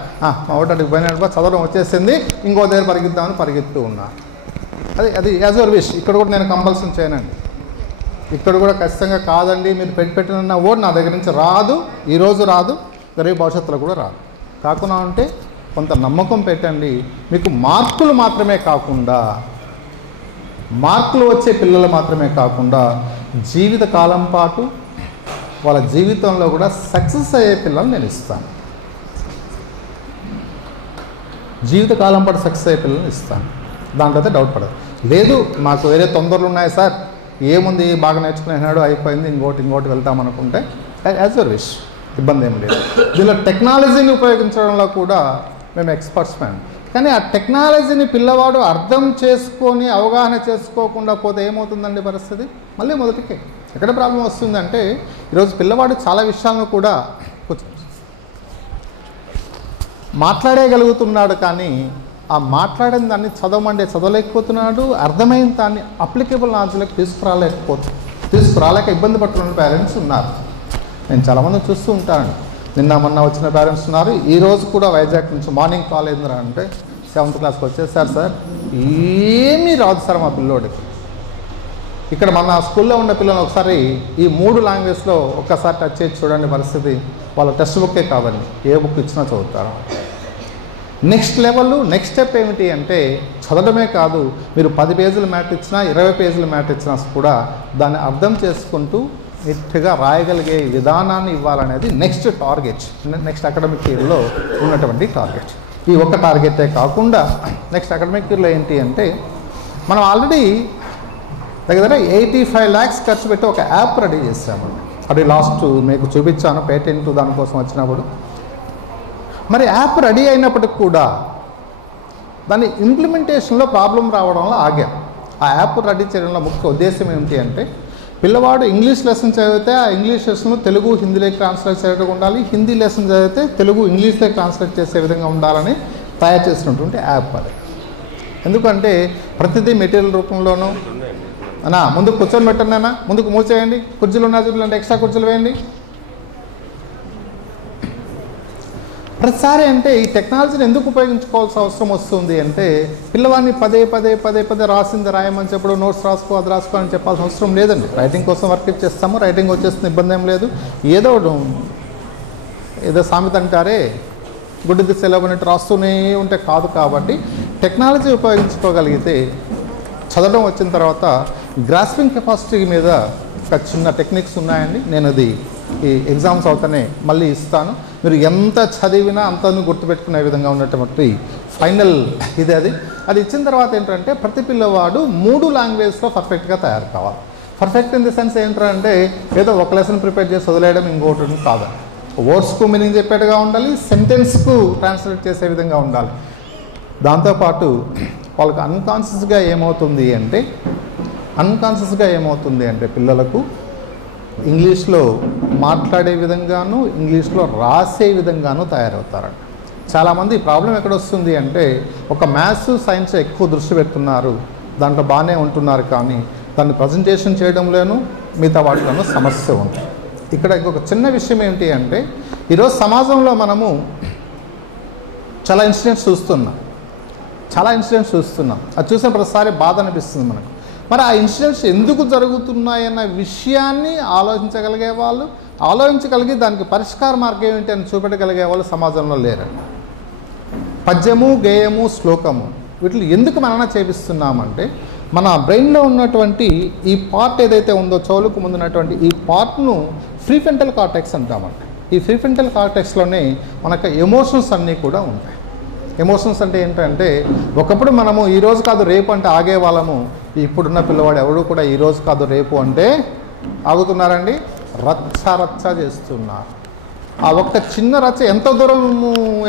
మా ఒకటి పోయినప్పుడు చదవడం వచ్చేసింది ఇంకో దగ్గర పరిగెత్తూ ఉన్నారు. అది యాజ్ యువర్ విష్. ఇక్కడ కూడా నేను కంపల్సరీ చేయనండి, ఇక్కడ కూడా ఖచ్చితంగా కాదండి మీరు పెట్టిన ఓటు నా దగ్గర నుంచి రాదు, ఈరోజు రాదు, రేపు భవిష్యత్తులో కూడా రాదు. కాకుండా ఉంటే కొంత నమ్మకం పెట్టండి. మీకు మార్కులు వచ్చే పిల్లలు మాత్రమే కాకుండా జీవితకాలం పాటు వాళ్ళ జీవితంలో కూడా సక్సెస్ అయ్యే పిల్లలు నేను ఇస్తాను. జీవితకాలం పాటు సక్సెస్ అయ్యే పిల్లలు ఇస్తాను, దాంట్లో అయితే డౌట్ పడదు. లేదు మాకు వేరే తొందరలు ఉన్నాయి సార్, ఏముంది బాగా నేర్చుకునేనాడు అయిపోయింది ఇంకోటి వెళ్తామనుకుంటే యాజ్ యువర్ విష్, ఇబ్బంది ఏం లేదు. దీనిలో టెక్నాలజీని ఉపయోగించడంలో కూడా మేము ఎక్స్పర్ట్స్ మ్యామ్. కానీ ఆ టెక్నాలజీని పిల్లవాడు అర్థం చేసుకొని అవగాహన చేసుకోకుండా పోతే ఏమవుతుందండి పరిస్థితి? మళ్ళీ మొదటికే ఎక్కడ ప్రాబ్లం వస్తుందంటే ఈరోజు పిల్లవాడు చాలా విషయాలను కూడా మాట్లాడగలుగుతున్నాడు, కానీ ఆ మాట్లాడిన దాన్ని చదవలేకపోతున్నాడు, అర్థమైన దాన్ని అప్లికేబుల్ నాలెడ్జ్లోకి తీసుకురాలేక ఇబ్బంది పడుతున్న పేరెంట్స్ ఉన్నారు. నేను చాలామంది చూస్తూ ఉంటానండి. నిన్న మొన్న వచ్చిన పేరెంట్స్ ఉన్నారు. ఈరోజు కూడా వైజాగ్ నుంచి మార్నింగ్ కాల్ అయిందిరా అంటే 7th క్లాస్కి వచ్చేసారు సార్, ఏమీ రాదు సార్ మా పిల్లోడికి. ఇక్కడ మన స్కూల్లో ఉన్న పిల్లలు ఒకసారి ఈ 3 లాంగ్వేజ్లో ఒక్కసారి టచ్ చేసి చూడండి పరిస్థితి. వాళ్ళ టెక్స్ట్ బుక్కే కాదండి, ఏ బుక్ ఇచ్చినా చదువుతారు. నెక్స్ట్ స్టెప్ ఏమిటి అంటే చదవడమే కాదు, మీరు 10 పేజీల మ్యాటర్ ఇచ్చినా 20 పేజీల మ్యాటర్ ఇచ్చినా కూడా దాన్ని అర్థం చేసుకుంటూ నీట్గా రాయగలిగే విధానాన్ని ఇవ్వాలనేది నెక్స్ట్ అకాడమిక్ ఇయర్లో ఉన్నటువంటి టార్గెట్. ఈ ఒక్క టార్గెటే కాకుండా నెక్స్ట్ అకాడమిక్ ఇయర్లో ఏంటి అంటే మనం ఆల్రెడీ దగ్గర 85 lakhs ఖర్చు పెట్టి ఒక యాప్ రెడీ చేసామండి. అది లాస్ట్ మీకు చూపించాను పేటెంట్ దానికోసం వచ్చినప్పుడు. మరి యాప్ రెడీ అయినప్పటికి కూడా దాని ఇంప్లిమెంటేషన్లో ప్రాబ్లం రావడంలో ఆగాం. ఆ యాప్ రెడీ చేయడంలో ముఖ్య ఉద్దేశం ఏమిటి అంటే పిల్లవాడు ఇంగ్లీష్ లెసన్ చదివితే ఆ ఇంగ్లీష్ లెసన్ తెలుగు హిందీలోకి ట్రాన్స్లేట్ చేయడం ఉండాలి, హిందీ లెసన్ చదివితే తెలుగు ఇంగ్లీష్లోకి ట్రాన్స్లేట్ చేసే విధంగా ఉండాలని తయారు చేసినటువంటి యాప్ అది. ఎందుకంటే ప్రతిదీ మెటీరియల్ రూపంలోనూ ముందుకు కూర్చొని పెట్టండి అన్న, ముందుకు మూవ్ చేయండి, కుర్చీలు ఉన్న చూడండి, ఎక్స్ట్రా కుర్చీలు వేయండి. ప్రతిసారి అంటే ఈ టెక్నాలజీని ఎందుకు ఉపయోగించుకోవాల్సిన అవసరం వస్తుంది అంటే పిల్లవాడిని పదే పదే పదే పదే రాసింది రాయమని చెప్పడం, నోట్స్ రాసుకో అది రాసుకో అని చెప్పాల్సిన అవసరం లేదండి. రైటింగ్ కోసం వర్క్ ఇచ్చేస్తాము, రైటింగ్ వచ్చేస్తుంది, ఇబ్బంది ఏం లేదు. ఏదో సామెత అంటారే గుడ్డిది సెలవు అన్నట్టు రాస్తూనే ఉంటే కాదు. కాబట్టి టెక్నాలజీ ఉపయోగించుకోగలిగితే చదవడం వచ్చిన తర్వాత గ్రాస్పింగ్ కెపాసిటీ మీద ఒక చిన్న టెక్నిక్స్ ఉన్నాయండి. నేను అది ఈ ఎగ్జామ్స్ అవుతానే మళ్ళీ ఇస్తాను. మీరు ఎంత చదివినా అంతను గుర్తుపెట్టుకునే విధంగా ఉన్నటువంటి ఫైనల్ అది ఇచ్చిన తర్వాత ఏంటంటే ప్రతి పిల్లవాడు 3 లాంగ్వేజ్లో పర్ఫెక్ట్గా తయారు కావాలి. పర్ఫెక్ట్ ఇన్ ది సెన్స్ ఏంటంటే ఏదో ఒక లెసన్ ప్రిపేర్ చేసి వదిలేయడం ఇంకోటి కాదు. వర్డ్స్కు మీనింగ్ చెప్పేట్టుగా ఉండాలి, సెంటెన్స్కు ట్రాన్స్లేట్ చేసే విధంగా ఉండాలి. దాంతోపాటు వాళ్ళకి అన్కాన్షియస్గా ఏమవుతుంది అంటే పిల్లలకు ఇంగ్లీష్లో మాట్లాడే విధంగాను ఇంగ్లీష్లో రాసే విధంగాను తయారవుతారండి. చాలామంది ప్రాబ్లం ఎక్కడ వస్తుంది అంటే ఒక మ్యాథ్స్ సైన్స్ ఎక్కువ దృష్టి పెడుతున్నారు, దాంట్లో బాగానే ఉంటున్నారు, కానీ దాన్ని ప్రజెంటేషన్ చేయడంలోనూ మిగతా వాటిలోనూ సమస్య ఉంది. ఇక్కడ ఇంకొక చిన్న విషయం ఏంటి అంటే ఈరోజు సమాజంలో మనము చాలా ఇన్సిడెంట్స్ చూస్తున్నాం. అది చూసిన ప్రతిసారి బాధ అనిపిస్తుంది మనకు. మరి ఆ ఇన్సిడెంట్స్ ఎందుకు జరుగుతున్నాయన్న విషయాన్ని ఆలోచించగలిగి దానికి పరిష్కార మార్గం ఏంటి అని చూపెట్టగలిగే వాళ్ళు సమాజంలో లేరండి. పద్యము, గేయము, శ్లోకము వీటిని ఎందుకు మనన చేపిస్తున్నామంటే మన బ్రెయిన్లో ఉన్నటువంటి ఈ పార్ట్ ఏదైతే ఉందో చెవులకు ముందున్నటువంటి ఈ పార్ట్ను ప్రీఫ్రంటల్ కార్టెక్స్ అంటామండి. ఈ ప్రీఫ్రంటల్ కార్టెక్స్లోనే మనకు ఎమోషన్స్ అన్నీ కూడా ఉంటాయి. ఎమోషన్స్ అంటే ఏంటంటే ఒకప్పుడు మనము ఈరోజు కాదు రేపు అంటే ఆగే వాళ్ళము. ఇప్పుడున్న పిల్లవాడు ఎవరు కూడా ఈరోజు కాదు రేపు అంటే ఆగుతున్నారండి, రచ్చ చేస్తున్నారు. ఆ ఒక్క చిన్న రచ్చ ఎంత దూరం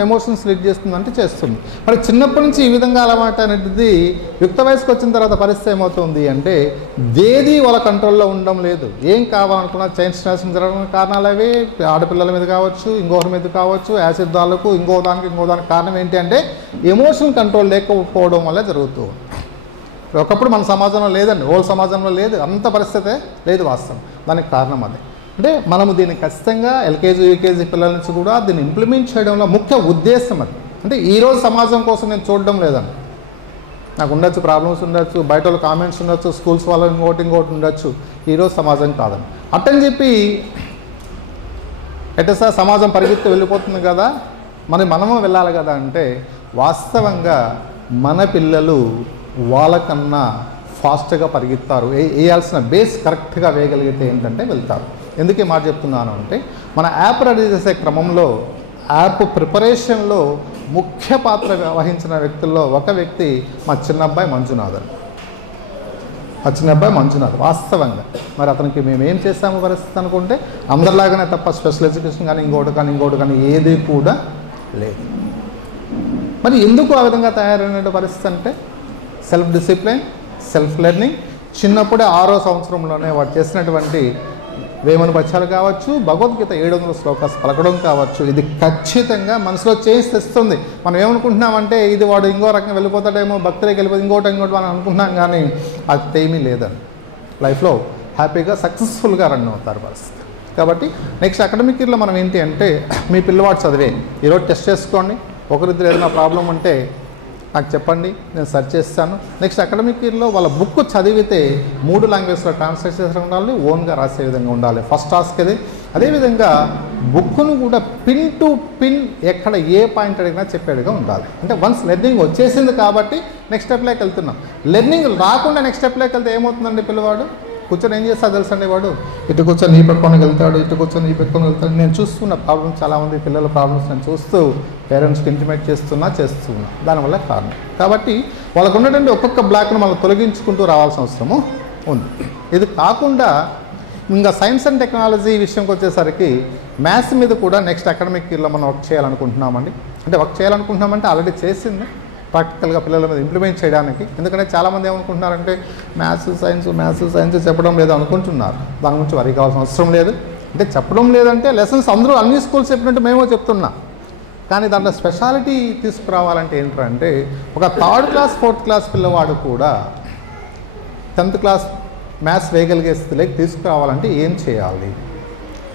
ఎమోషన్స్ లీడ్ చేస్తుందంటే చేస్తుంది. మరి చిన్నప్పటి నుంచి ఈ విధంగా అలవాటు అనేది యుక్త వయసుకు వచ్చిన తర్వాత పరిస్థితి ఏమవుతుంది అంటే దేది వాళ్ళ కంట్రోల్లో ఉండడం లేదు. ఏం కావాలనుకున్నా చైన్ స్నాచింగ్ జరగడానికి కారణాలు అవి ఆడపిల్లల మీద కావచ్చు, ఇంకొకరి మీద కావచ్చు, యాసిడ్దాలకు ఇంకో దానికి కారణం ఏంటి అంటే ఎమోషన్ కంట్రోల్ లేకపోవడం వల్ల జరుగుతూ. ఒకప్పుడు మన సమాజంలో లేదండి, ఓల్డ్ సమాజంలో లేదు, అంత పరిస్థితే లేదు. వాస్తవం దానికి కారణం అదే. అంటే మనము దీన్ని ఖచ్చితంగా ఎల్కేజీ యూకేజీ పిల్లల నుంచి కూడా దీన్ని ఇంప్లిమెంట్ చేయడంలో ముఖ్య ఉద్దేశం అది. అంటే ఈరోజు సమాజం కోసం నేను చూడడం లేదండి. నాకు ఉండొచ్చు, ప్రాబ్లమ్స్ ఉండొచ్చు, బయట వాళ్ళు కామెంట్స్ ఉండొచ్చు, స్కూల్స్ వాళ్ళు ఇంకోటి ఉండొచ్చు, ఈరోజు సమాజం కాదండి. అట్టని చెప్పి ఎట్టసా సమాజం పరిగెత్తి వెళ్ళిపోతుంది కదా, మనము వెళ్ళాలి కదా అంటే వాస్తవంగా మన పిల్లలు వాళ్ళకన్నా ఫాస్ట్గా పరిగెత్తారు. వేయాల్సిన బేస్ కరెక్ట్గా వేయగలిగితే ఏంటంటే వెళ్తారు. ఎందుకు ఈ మాట చెప్తున్నాను అంటే మన యాప్ రెడీ చేసే క్రమంలో యాప్ ప్రిపరేషన్లో ముఖ్య పాత్ర వహించిన వ్యక్తుల్లో ఒక వ్యక్తి మా చిన్నబ్బాయి మంజునాథ్. వాస్తవంగా మరి అతనికి మేము ఏం చేస్తాము పరిస్థితి అనుకుంటే అందరిలాగానే తప్ప స్పెషల్ ఎడ్యుకేషన్ కానీ ఇంకోటి కానీ ఏది కూడా లేదు. మరి ఎందుకు ఆ విధంగా తయారైన పరిస్థితి అంటే సెల్ఫ్ డిసిప్లిన్, సెల్ఫ్ లెర్నింగ్. చిన్నప్పుడే 6వ సంవత్సరంలోనే వాడు చేసినటువంటి వేమన పద్యాలు కావచ్చు, భగవద్గీత 700 శ్లోకాలు పలకడం కావచ్చు, ఇది ఖచ్చితంగా మనసులో చేసి తెస్తుంది. మనం ఏమనుకుంటున్నామంటే ఇది వాడు ఇంకో రకంగా వెళ్ళిపోతాడేమో, భక్తులకి వెళ్ళిపోతే ఇంకోటి మనం అనుకుంటున్నాం, కానీ అది ఏమీ లేదండి. లైఫ్లో హ్యాపీగా సక్సెస్ఫుల్గా రన్ అవుతారు పరిస్థితి. కాబట్టి నెక్స్ట్ అకాడమిక్ ఇయర్లో మనం ఏంటి అంటే మీ పిల్లవాడు చదివే ఈరోజు టెస్ట్ చేసుకోండి, ఒకరిద్దరు ఏదైనా ప్రాబ్లం ఉంటే నాకు చెప్పండి, నేను సెర్చ్ చేస్తాను. నెక్స్ట్ అకాడమిక్ ఇయర్లో వాళ్ళ బుక్ చదివితే 3 లాంగ్వేజ్లో ట్రాన్స్లేట్ చేసే ఉండాలి, ఓన్గా రాసే విధంగా ఉండాలి. ఫస్ట్ టాస్క్ అది. అదేవిధంగా బుక్ను కూడా పిన్ టు పిన్ ఎక్కడ ఏ పాయింట్ అడిగినా చెప్పేట్టుగా ఉండాలి. అంటే వన్స్ లెర్నింగ్ వచ్చేసింది కాబట్టి నెక్స్ట్ స్టెప్లోకి వెళ్తున్నాం. లెర్నింగ్ రాకుండా నెక్స్ట్ స్టెప్లోకి వెళ్తే ఏమవుతుందండి, పిల్లవాడు కూర్చొని ఏం చేస్తా తెలుసండి, వాడు ఇటు కూర్చొని ఈ పక్కనకి వెళ్తాడు, ఇటు కూర్చొని ఈ పక్కన వెళ్తాడు. నేను చూస్తున్న ప్రాబ్లమ్స్ చాలామంది పిల్లల ప్రాబ్లమ్స్ నేను చూస్తూ పేరెంట్స్కి ఇంటిమేట్ చేస్తున్నా. దానివల్ల కారణం. కాబట్టి వాళ్ళకు ఉన్నటువంటి ఒక్కొక్క బ్లాక్ను మనం తొలగించుకుంటూ రావాల్సిన అవసరము ఉంది. ఇది కాకుండా ఇంకా సైన్స్ అండ్ టెక్నాలజీ విషయంకి వచ్చేసరికి మ్యాథ్స్ మీద కూడా నెక్స్ట్ అకాడమిక్ ఇయర్లో మనం వర్క్ చేయాలనుకుంటున్నామండి. అంటే వర్క్ చేయాలనుకుంటున్నామంటే ఆల్రెడీ చేసింది, ప్రాక్టికల్గా పిల్లల మీద ఇంప్లిమెంట్ చేయడానికి. ఎందుకంటే చాలామంది ఏమనుకుంటున్నారంటే మ్యాథ్స్ సైన్స్ చెప్పడం లేదు అనుకుంటున్నారు. దాని గురించి వరి కావాల్సిన అవసరం లేదు. అంటే చెప్పడం లేదంటే లెసన్స్ అందరూ అన్ని స్కూల్స్ చెప్పినట్టు మేమో చెప్తున్నాం. కానీ దాంట్లో స్పెషాలిటీ తీసుకురావాలంటే ఏంటంటే ఒక 3rd క్లాస్ 4th క్లాస్ పిల్లవాడు కూడా 10th క్లాస్ మ్యాథ్స్ వేయగలిగే స్థితిలోకి తీసుకురావాలంటే ఏం చేయాలి?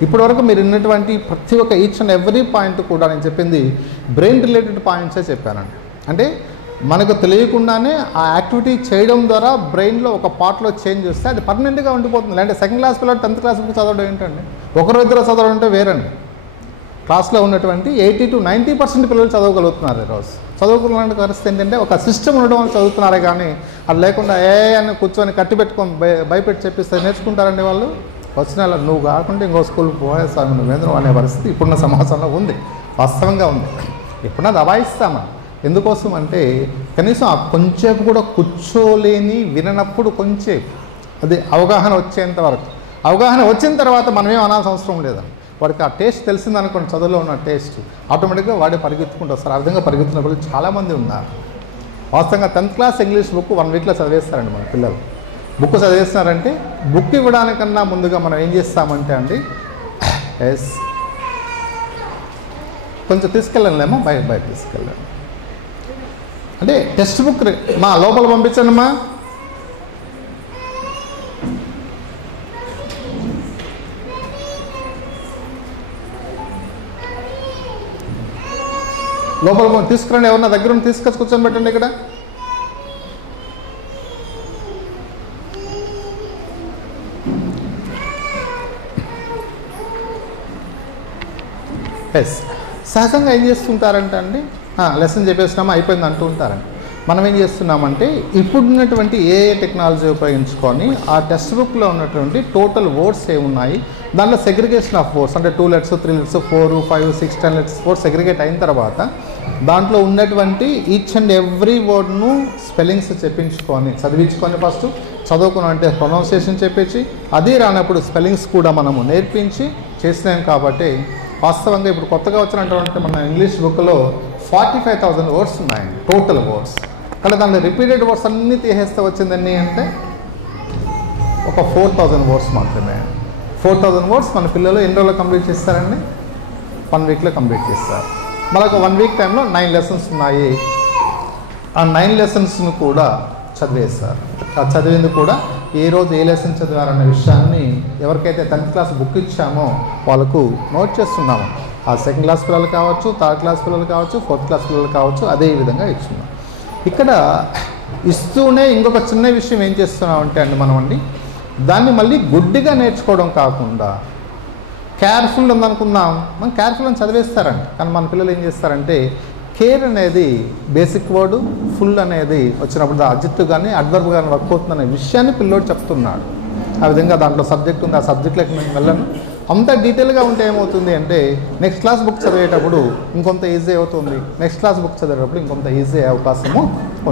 ఇప్పటివరకు మీరు ఉన్నటువంటి ప్రతి ఒక్క ఈచ్ అండ్ ఎవ్రీ పాయింట్ కూడా నేను చెప్పింది బ్రెయిన్ రిలేటెడ్ పాయింట్సే చెప్పానండి. అంటే మనకు తెలియకుండానే ఆ యాక్టివిటీ చేయడం ద్వారా బ్రెయిన్లో ఒక పార్ట్లో చేంజ్ వస్తే అది పర్మనెంట్గా ఉండిపోతుంది. అంటే 2nd క్లాస్ పిల్లలు 10th క్లాస్ బుక్ చదవడం ఏంటండి? ఒకరు ఇద్దరు చదవడం అంటే వేరండి. క్లాస్లో ఉన్నటువంటి 80 to 90% పిల్లలు చదవగలుగుతున్నారు ఈరోజు. చదువుకున్న పరిస్థితి ఏంటంటే ఒక సిస్టమ్ ఉండడం వల్ల చదువుతున్నారే కానీ అది లేకుండా అని కూర్చొని కట్టి పెట్టుకొని భయపెట్టి చెప్పిస్తే నేర్చుకుంటారండి వాళ్ళు. వచ్చిన నువ్వు కాకుండా ఇంకో స్కూల్కి పోయేస్తాను నువ్వేంద్రం అనే పరిస్థితి ఇప్పుడున్న సమాజంలో ఉంది, వాస్తవంగా ఉంది. ఇప్పుడున్న దబాయిస్తామా ఎందుకోసం అంటే కనీసం ఆ కొంచెంసేపు కూడా కూర్చోలేని విననప్పుడు కొంచెం అది అవగాహన వచ్చేంత వరకు. అవగాహన వచ్చిన తర్వాత మనమేం అనాల్సిన అవసరం లేదండి. వాడికి ఆ టేస్ట్ తెలిసిందనుకోండి, చదువులో ఉన్న టేస్ట్ ఆటోమేటిక్గా వాడే పరిగెత్తుకుంటూ వస్తారు. అర్థంగా పరిగెత్తున్న వాళ్ళు చాలామంది ఉన్నారు. వాస్తవంగా 10th క్లాస్ ఇంగ్లీష్ బుక్ 1 వీక్లో చదివేస్తారండి మన పిల్లలు. బుక్ చదివేస్తున్నారంటే బుక్ ఇవ్వడానికన్నా ముందుగా మనం ఏం చేస్తామంటే అండి కొంచెం తీసుకెళ్ళలేమో బయట తీసుకెళ్ళండి అంటే టెక్స్ట్ బుక్ మా లోపల పంపించండి మా. లోపల తీసుకురండి, ఎవరన్నా దగ్గర తీసుకొచ్చి కూర్చొని పెట్టండి ఇక్కడ. సహజంగా ఏం చేస్తుంటారంటే అండి లెసన్ చెప్పేసినామా అయిపోయింది అంటూ ఉంటారండి. మనం ఏం చేస్తున్నామంటే ఇప్పుడున్నటువంటి టెక్నాలజీ ఉపయోగించుకొని ఆ టెక్స్ట్ బుక్లో ఉన్నటువంటి టోటల్ వర్డ్స్ ఏమున్నాయి దాంట్లో సెగ్రిగేషన్ ఆఫ్ వర్డ్స్ అంటే 2 letters 3 letters 4 5 6 10 letters words segregate అయిన తర్వాత దాంట్లో ఉన్నటువంటి ఈచ్ అండ్ ఎవ్రీ వర్డ్ను స్పెల్లింగ్స్ చెప్పించుకొని చదివించుకొని ఫస్ట్ చదువుకుని అంటే ప్రొనౌన్సియేషన్ చెప్పించి అది రానప్పుడు స్పెల్లింగ్స్ కూడా మనము నేర్పించి చేసినాం. కాబట్టి వాస్తవంగా ఇప్పుడు కొత్తగా వచ్చినటువంటి మన ఇంగ్లీష్ బుక్లో 45,000 వర్డ్స్ ఉన్నాయండి టోటల్ వర్డ్స్. కానీ దాంట్లో రిపీటెడ్ వర్డ్స్ అన్నీ తీసేస్తే వచ్చిందన్నీ అంటే ఒక 4,000 వర్డ్స్ మాత్రమే. 4,000 వర్డ్స్ మన పిల్లలు ఎన్ని రోజుల్లో కంప్లీట్ చేస్తారండి? 1 వీక్లో కంప్లీట్ చేస్తారు. మనకు 1 వీక్ టైంలో 9 లెసన్స్ ఉన్నాయి. ఆ 9 లెసన్స్ను కూడా చదివేస్తారు. ఆ చదివింది కూడా ఏ రోజు ఏ లెసన్ చదివారన్న విషయాన్ని ఎవరికైతే 10th క్లాస్ బుక్ ఇచ్చామో వాళ్ళకు నోట్ చేస్తున్నాము. ఆ 2nd క్లాస్ పిల్లలు కావచ్చు, 3rd క్లాస్ పిల్లలు కావచ్చు, 4th క్లాస్ పిల్లలు కావచ్చు, అదే విధంగా ఇస్తున్నాం. ఇక్కడ ఇస్తూనే ఇంకొక చిన్న విషయం ఏం చేస్తున్నామంటే అండి మనం దాన్ని మళ్ళీ గుడ్డిగా నేర్చుకోవడం కాకుండా కేర్ఫుల్ ఉందనుకుందాం, మనం కేర్ఫుల్ అని చదివేస్తారండి. కానీ మన పిల్లలు ఏం చేస్తారంటే కేర్ అనేది బేసిక్ వర్డ్, ఫుల్ అనేది వచ్చినప్పుడు అడ్జెక్టివ్ కానీ అడ్వర్బ్ కానీ వర్క్ అవుతుందనే విషయాన్ని పిల్లోడు చెప్తున్నాడు. ఆ విధంగా దాంట్లో సబ్జెక్ట్ ఉంది, ఆ సబ్జెక్ట్లోకి నేను వెళ్ళను. అంత డీటెయిల్గా ఉంటే ఏమవుతుంది అంటే నెక్స్ట్ క్లాస్ బుక్ చదివేటప్పుడు ఇంకొంత ఈజీ అవుతుంది, నెక్స్ట్ క్లాస్ బుక్ చదివేటప్పుడు ఇంకొంత ఈజీ అయ్యే అవకాశము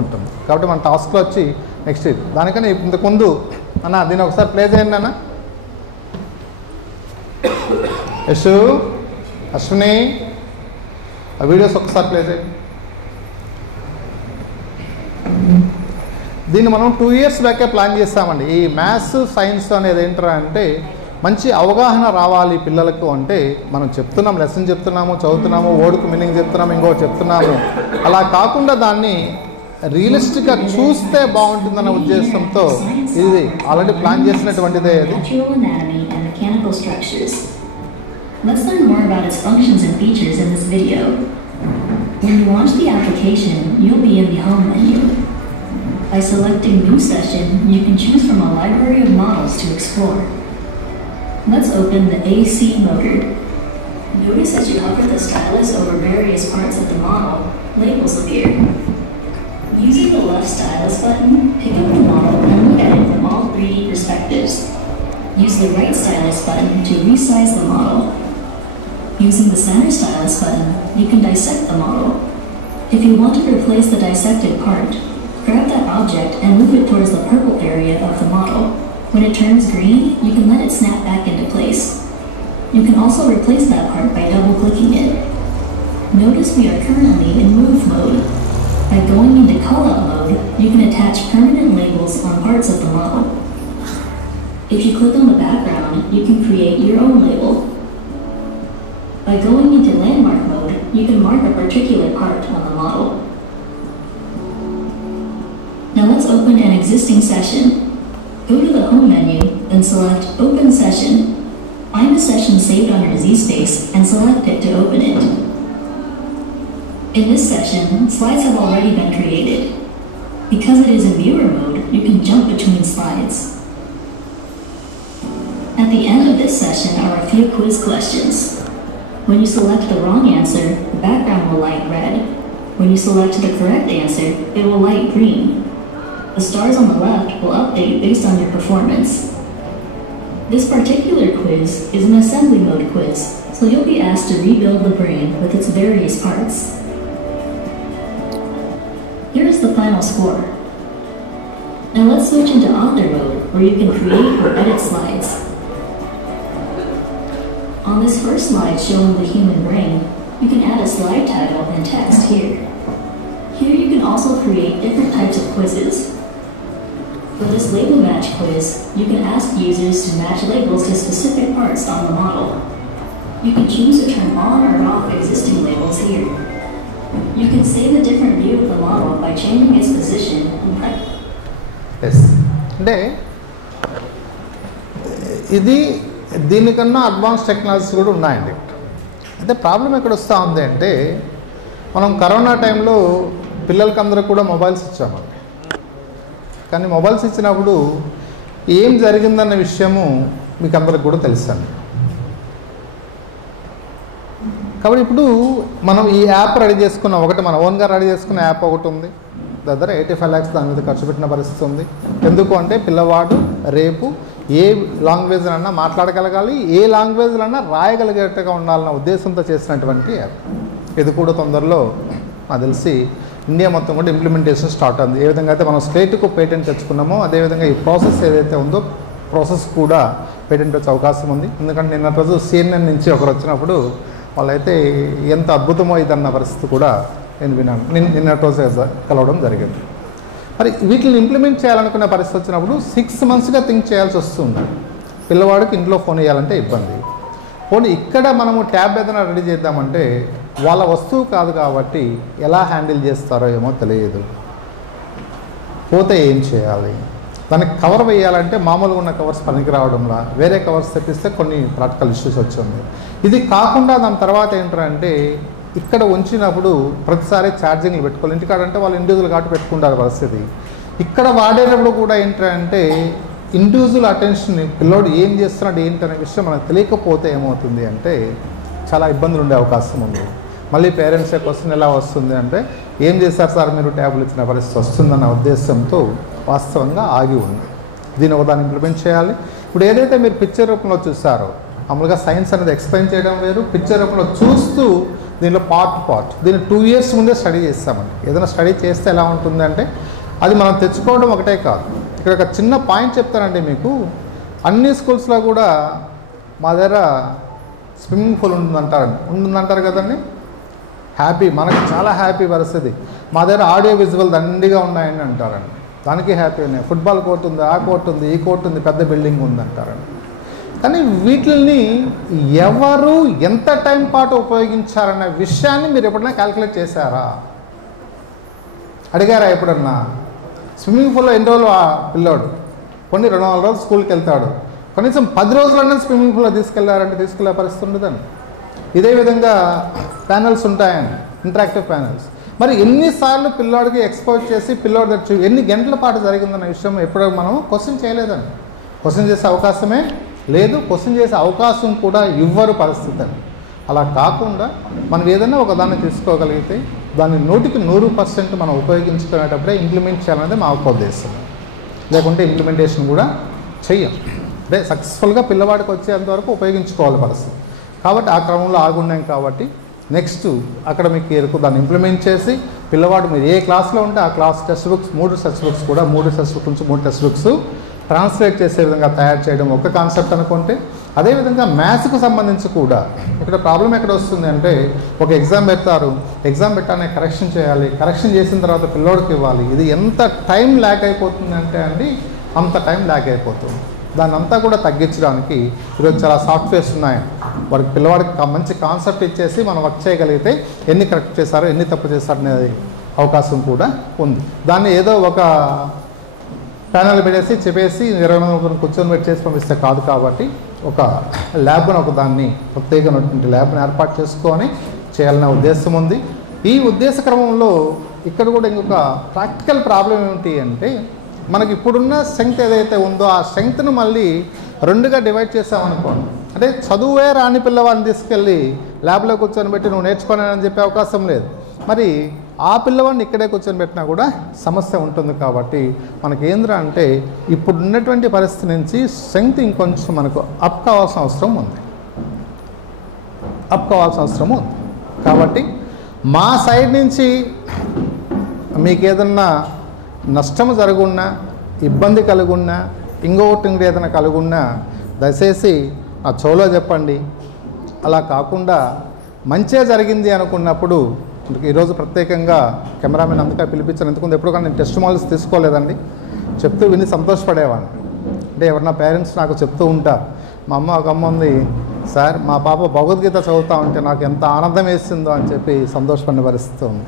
ఉంటుంది. కాబట్టి మన టాస్క్లో వచ్చి నెక్స్ట్ దానికని ఇంతకుముందు అన్న దీన్ని ఒకసారి ప్లే చేయండి అన్న. యశు, అశ్విని ఆ వీడియోస్ ఒకసారి ప్లే చేయండి. దీన్ని మనం 2 years బ్యాకే ప్లాన్ చేస్తామండి. ఈ మ్యాథ్స్ సైన్స్ అనేది ఏంటరా అంటే మంచి అవగాహన రావాలి పిల్లలకు అంటే మనం చెప్తున్నాం, లెసన్ చెప్తున్నాము, చదువుతున్నాము, వర్డ్కు మీనింగ్ చెప్తున్నాము, ఇంకోటి చెప్తున్నాము. అలా కాకుండా దాన్ని రియలిస్టిక్గా చూస్తే బాగుంటుందన్న ఉద్దేశంతో ఇది ఆల్రెడీ ప్లాన్ చేసినటువంటిదే. Let's learn more about its functions and features in this video. When you launch the application, you'll be in the Home menu. By selecting New Session, you can choose from a library of models to explore. Let's open the AC mode. Notice as you hover the stylus over various parts of the model, labels appear. Using the left stylus button, pick up the model and look at it from all 3D perspectives. Use the right stylus button to resize the model. Using the center stylus button, you can dissect the model. If you want to replace the dissected part, grab that object and move it towards the purple area of the model. When it turns green, you can let it snap back into place. You can also replace that part by double-clicking it. Notice we are currently in Move mode. By going into callout mode, you can attach permanent labels on parts of the model. If you click on the background, you can create your own label. By going into landmark mode, you can mark a particular part on the model. Now let's open an existing session. Go to the Home menu, then select Open Session. Find a session saved on your Z-Space and select it to open it. In this session, slides have already been created. Because it is in viewer mode, you can jump between slides. At the end of this session are a few quiz questions. When you select the wrong answer, the background will light red. When you select the correct answer, it will light green. The stars on the left will update based on your performance. This particular quiz is an assembly mode quiz, so you'll be asked to rebuild the brain with its various parts. Here is the final score. Now let's switch into author mode, where you can create or edit slides. On this first slide showing the human brain, you can add a slide title and text here. Here you can also create different types of quizzes. For this label match quiz, you can ask users to match labels to specific parts on the model. You can choose to turn on or off existing labels here. You can save a different view of the model by changing its position and press. S అంటే ఇది దీనికన్నా advance technologies కూడా ఉన్నాయండి. అయితే problem ఎక్కడ వస్తూ ఉంది అంటే మనం కరోనా టైంలో పిల్లలకి అందరూ కూడా మొబైల్స్ ఇచ్చామండి. కానీ మొబైల్స్ ఇచ్చినప్పుడు ఏం జరిగిందన్న విషయము మీకు అందరికి కూడా తెలుసండి. కాబట్టి ఇప్పుడు మనం ఈ యాప్ రెడీ చేసుకున్న ఒకటి మన ఓన్గా రెడీ చేసుకున్న యాప్ ఒకటి ఉంది. దగ్గర 85 lakhs దాని మీద ఖర్చు పెట్టిన పరిస్థితి ఉంది. ఎందుకు అంటే పిల్లవాడు రేపు ఏ లాంగ్వేజ్లన్నా మాట్లాడగలగాలి, ఏ లాంగ్వేజ్లన్నా రాయగలిగేట్టుగా ఉండాలన్న ఉద్దేశంతో చేసినటువంటి యాప్. ఇది కూడా తొందరలో నాకు తెలిసి ఇండియా మొత్తం కూడా ఇంప్లిమెంటేషన్ స్టార్ట్ అయింది. ఏ విధంగా అయితే మనం స్టేట్కు పేటెంట్ తెచ్చుకున్నామో అదేవిధంగా ఈ ప్రాసెస్ ఏదైతే ఉందో ప్రాసెస్ కూడా పేటెంట్ వచ్చే అవకాశం ఉంది. ఎందుకంటే నిన్నటి రోజు CNN నుంచి ఒకరు వచ్చినప్పుడు వాళ్ళైతే ఎంత అద్భుతమో ఇదన్న పరిస్థితి కూడా నేను విన్నాను. నిన్నటి రోజు కలవడం జరిగింది. మరి వీటిని ఇంప్లిమెంట్ చేయాలనుకునే పరిస్థితి వచ్చినప్పుడు 6 monthsగా థింక్ చేయాల్సి వస్తుంది. పిల్లవాడికి ఇంట్లో ఫోన్ వేయాలంటే ఇబ్బంది. ఫోన్ ఇక్కడ మనము ట్యాబ్ ఏదైనా రెడీ చేద్దామంటే వాళ్ళ వస్తువు కాదు కాబట్టి ఎలా హ్యాండిల్ చేస్తారో ఏమో తెలియదు. పోతే ఏం చేయాలి, దానికి కవర్ వేయాలంటే మామూలుగా ఉన్న కవర్స్ పనికి రావడంలా వేరే కవర్స్ తెప్పిస్తే కొన్ని ప్రాక్టికల్ ఇష్యూస్ వచ్చింది. ఇది కాకుండా దాని తర్వాత ఏంటంటే ఇక్కడ ఉంచినప్పుడు ప్రతిసారి ఛార్జింగ్లు పెట్టుకోవాలి. ఇంటికాడంటే వాళ్ళు ఇండివిజువల్ కాబట్టి పెట్టుకుంటారు పరిస్థితి. ఇక్కడ వాడేటప్పుడు కూడా ఏంటంటే ఇండివిజువల్ అటెన్షన్ పిల్లోడు ఏం చేస్తున్నాడు ఏంటనే విషయం మనకు తెలియకపోతే ఏమవుతుంది అంటే చాలా ఇబ్బందులు ఉండే అవకాశం ఉంది. మళ్ళీ పేరెంట్సే క్వశ్చన్ ఎలా వస్తుంది అంటే ఏం చేశారు సార్ మీరు ట్యాబ్లు ఇచ్చిన పరిస్థితి వస్తుందన్న ఉద్దేశంతో వాస్తవంగా ఆగి ఉంది. దీని ఒకదాన్ని ఇంప్లిమెంట్ చేయాలి. ఇప్పుడు ఏదైతే మీరు పిక్చర్ రూపంలో చూసారో మామూలుగా సైన్స్ అనేది ఎక్స్ప్లెయిన్ చేయడం వేరు, పిక్చర్ రూపంలో చూస్తూ దీనిలో పార్ట్ దీన్ని 2 years ముందే స్టడీ చేస్తామండి. ఏదైనా స్టడీ చేస్తే ఎలా ఉంటుంది అంటే అది మనం తెచ్చుకోవడం ఒకటే కాదు. ఇక్కడ ఒక చిన్న పాయింట్ చెప్తానండి మీకు. అన్ని స్కూల్స్లో కూడా మా దగ్గర స్విమ్మింగ్ పూల్ ఉంటుందంటారు కదండి. హ్యాపీ, మనకి చాలా హ్యాపీ పరిస్థితి. మా దగ్గర ఆడియో విజువల్ దండిగా ఉన్నాయని అంటారండి. దానికి హ్యాపీ ఉన్నాయి. ఫుట్బాల్ కోర్ట్ ఉంది, ఆ కోర్ట్ ఉంది, ఈ కోర్ట్ ఉంది, పెద్ద బిల్డింగ్ ఉంది అంటారండి. కానీ వీటిని ఎవరు ఎంత టైం పాటు ఉపయోగించారన్న విషయాన్ని మీరు ఎప్పుడైనా క్యాల్కులేట్ చేశారా? అడిగారా ఎప్పుడన్నా? స్విమ్మింగ్ పూల్లో ఎన్ని రోజులు ఆ పిల్లోడు కొన్ని 2-4 రోజులు స్కూల్కి వెళ్తాడు, కనీసం 10 రోజులన్నా స్విమ్మింగ్ పూల్లో తీసుకెళ్లారంటే తీసుకెళ్లే పరిస్థితి ఉండదండి. ఇదే విధంగా ప్యానల్స్ ఉంటాయండి, ఇంటరాక్టివ్ ప్యానల్స్. మరి ఎన్నిసార్లు పిల్లోడికి ఎక్స్పోజ్ చేసి పిల్లోడి దగ్గర ఎన్ని గంటల పాటు జరిగిందన్న విషయం ఎప్పుడో మనం క్వశ్చన్ చేయలేదండి. క్వశ్చన్ చేసే అవకాశమే లేదు, క్వశ్చన్ చేసే అవకాశం కూడా ఇవ్వరు పరిస్థితి అండి. అలా కాకుండా మనం ఏదైనా ఒక దాన్ని తీసుకోగలిగితే దాన్ని 100% మనం ఉపయోగించుకునేటప్పుడే ఇంప్లిమెంట్ చేయాలనేది మా ఉద్దేశం. లేకుంటే ఇంప్లిమెంటేషన్ కూడా చెయ్యం. అంటే సక్సెస్ఫుల్గా పిల్లవాడికి వచ్చేంతవరకు ఉపయోగించుకోవాలి పరిస్థితి. కాబట్టి ఆ క్రమంలో ఆగున్నాం. కాబట్టి నెక్స్ట్ అకాడమిక్ ఇయర్కు దాన్ని ఇంప్లిమెంట్ చేసి పిల్లవాడు మీరు ఏ క్లాస్లో ఉంటే ఆ class text books 3 text books కూడా 3 టెక్స్ట్ బుక్స్ నుంచి 3 టెక్స్ట్ బుక్స్ ట్రాన్స్లేట్ చేసే విధంగా తయారు చేయడం ఒక కాన్సెప్ట్ అనుకుంటే, అదేవిధంగా మ్యాథ్స్కు సంబంధించి కూడా ఇక్కడ ప్రాబ్లం ఎక్కడ వస్తుంది అంటే ఒక ఎగ్జామ్ పెడతారు, ఎగ్జామ్ పెట్టానే కరెక్షన్ చేయాలి, కరెక్షన్ చేసిన తర్వాత పిల్లోడికి ఇవ్వాలి. ఇది ఎంత టైం ల్యాక్ అయిపోతుంది అంటే అండి అంత టైం ల్యాక్ అయిపోతుంది. దాన్ని అంతా కూడా తగ్గించడానికి ఈరోజు చాలా సాఫ్ట్వేర్స్ ఉన్నాయి. వారికి పిల్లవాడికి మంచి కాన్సెప్ట్ ఇచ్చేసి మనం వర్క్ చేయగలిగితే ఎన్ని కరెక్ట్ చేశారో ఎన్ని తప్పు చేశారో అనేది అవకాశం కూడా ఉంది. దాన్ని ఏదో ఒక ప్యానల్ పెట్టేసి చెప్పేసి 20 మంది కూర్చొని పెట్టేసి పంపిస్తే కాదు. కాబట్టి ఒక ల్యాబ్ను ఒక దాన్ని ప్రత్యేకమైనటువంటి ల్యాబ్ని ఏర్పాటు చేసుకొని చేయాలనే ఉద్దేశం ఉంది. ఈ ఉద్దేశ క్రమంలో ఇక్కడ కూడా ఇంకొక ప్రాక్టికల్ ప్రాబ్లం ఏమిటి అంటే మనకి ఇప్పుడున్న స్ట్రెంగ్త్ ఏదైతే ఉందో ఆ స్ట్రెంగ్త్ను మళ్ళీ 2గా డివైడ్ చేసామనుకోండి. అంటే చదువే రాని పిల్లవాడిని తీసుకెళ్ళి ల్యాబ్లో కూర్చొని పెట్టి నువ్వు నేర్చుకోనని చెప్పే అవకాశం లేదు. మరి ఆ పిల్లవాడిని ఇక్కడే కూర్చొని పెట్టినా కూడా సమస్య ఉంటుంది. కాబట్టి మనకి ఏంద్రా అంటే ఇప్పుడు ఉన్నటువంటి పరిస్థితి నుంచి స్ట్రెంగ్త్ ఇంకొంచెం మనకు అప్ కావాల్సిన అవసరం ఉంది. కాబట్టి మా సైడ్ నుంచి మీకు ఏదన్నా నష్టం జరుగున్నా, ఇబ్బంది కలుగున్నా, ఇంకొకటి ఏదైనా కలుగున్నా దయచేసి ఆ చెవులో చెప్పండి. అలా కాకుండా మంచిగా జరిగింది అనుకున్నప్పుడు ఈరోజు ప్రత్యేకంగా కెమెరామెన్ అందుకే పిలిపించాను. ఎందుకంటే ఎప్పుడు కానీ నేను టెస్ట్ మాల్స్ తీసుకోలేదండి. చెప్తూ విని సంతోషపడేవాడిని. అంటే ఎవరన్నా పేరెంట్స్ నాకు చెప్తూ ఉంటారు, మా అమ్మ ఒక అమ్మ ఉంది సార్, మా పాప భగవద్గీత చదువుతూ ఉంటే నాకు ఎంత ఆనందం వేసిందో అని చెప్పి సంతోషపడిన పరిస్థితి ఉంది.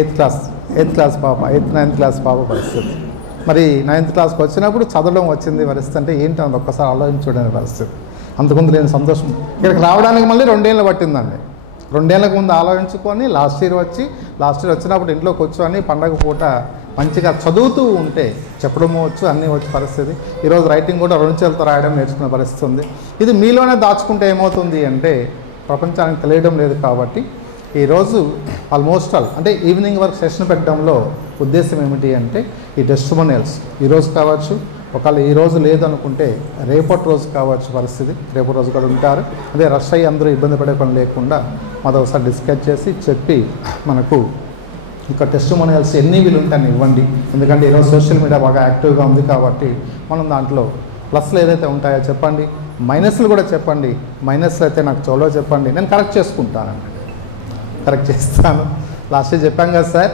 8th క్లాస్ పాప, 8th 9th క్లాస్ పాప పరిస్థితి. మరి 9th క్లాస్కి వచ్చినప్పుడు చదవడం వచ్చింది పరిస్థితి అంటే ఏంటి అని ఒక్కసారి ఆలోచించడానికి పరిస్థితి. అంతకుముందు లేని సంతోషం ఇక్కడికి రావడానికి మళ్ళీ 2 ఏళ్ళు పట్టిందండి. 2 ఏళ్ళకు ముందు ఆలోచించుకొని లాస్ట్ ఇయర్ వచ్చినప్పుడు ఇంట్లో కూర్చొని పండగ పూట మంచిగా చదువుతూ ఉంటే చెప్పడము వచ్చు, అన్నీ వచ్చే పరిస్థితి. ఈరోజు రైటింగ్ కూడా 2 చేతులతో రాయడం నేర్చుకునే పరిస్థితి ఉంది. ఇది మీలోనే దాచుకుంటే ఏమవుతుంది అంటే ప్రపంచానికి తెలియడం లేదు. కాబట్టి ఈరోజు ఆల్మోస్ట్ ఆల్ అంటే ఈవినింగ్ వరకు సెషన్ పెట్టడంలో ఉద్దేశం ఏమిటి అంటే ఈ టెస్టిమోనియల్స్ ఈరోజు కావచ్చు, ఒకవేళ ఈరోజు లేదు అనుకుంటే రేపటి రోజు కావచ్చు పరిస్థితి, రేపటి రోజు కూడా ఉంటారు. అదే రష్ అయ్యి అందరూ ఇబ్బంది పడే పని లేకుండా మాతో ఒకసారి డిస్కస్ చేసి చెప్పి మనకు ఇంకా టెస్టిమోనియల్స్ ఎన్ని వీలు ఉంటాయని ఇవ్వండి. ఎందుకంటే ఈరోజు సోషల్ మీడియా బాగా యాక్టివ్గా ఉంది కాబట్టి మనం దాంట్లో ప్లస్లు ఏదైతే ఉంటాయో చెప్పండి, మైనస్లు కూడా చెప్పండి. మైనస్లు అయితే నాకు చోలో చెప్పండి, నేను కరెక్ట్ చేసుకుంటానండి, కరెక్ట్ చేస్తాను. లాస్ట్ ఇయర్ చెప్పాం కదా సార్,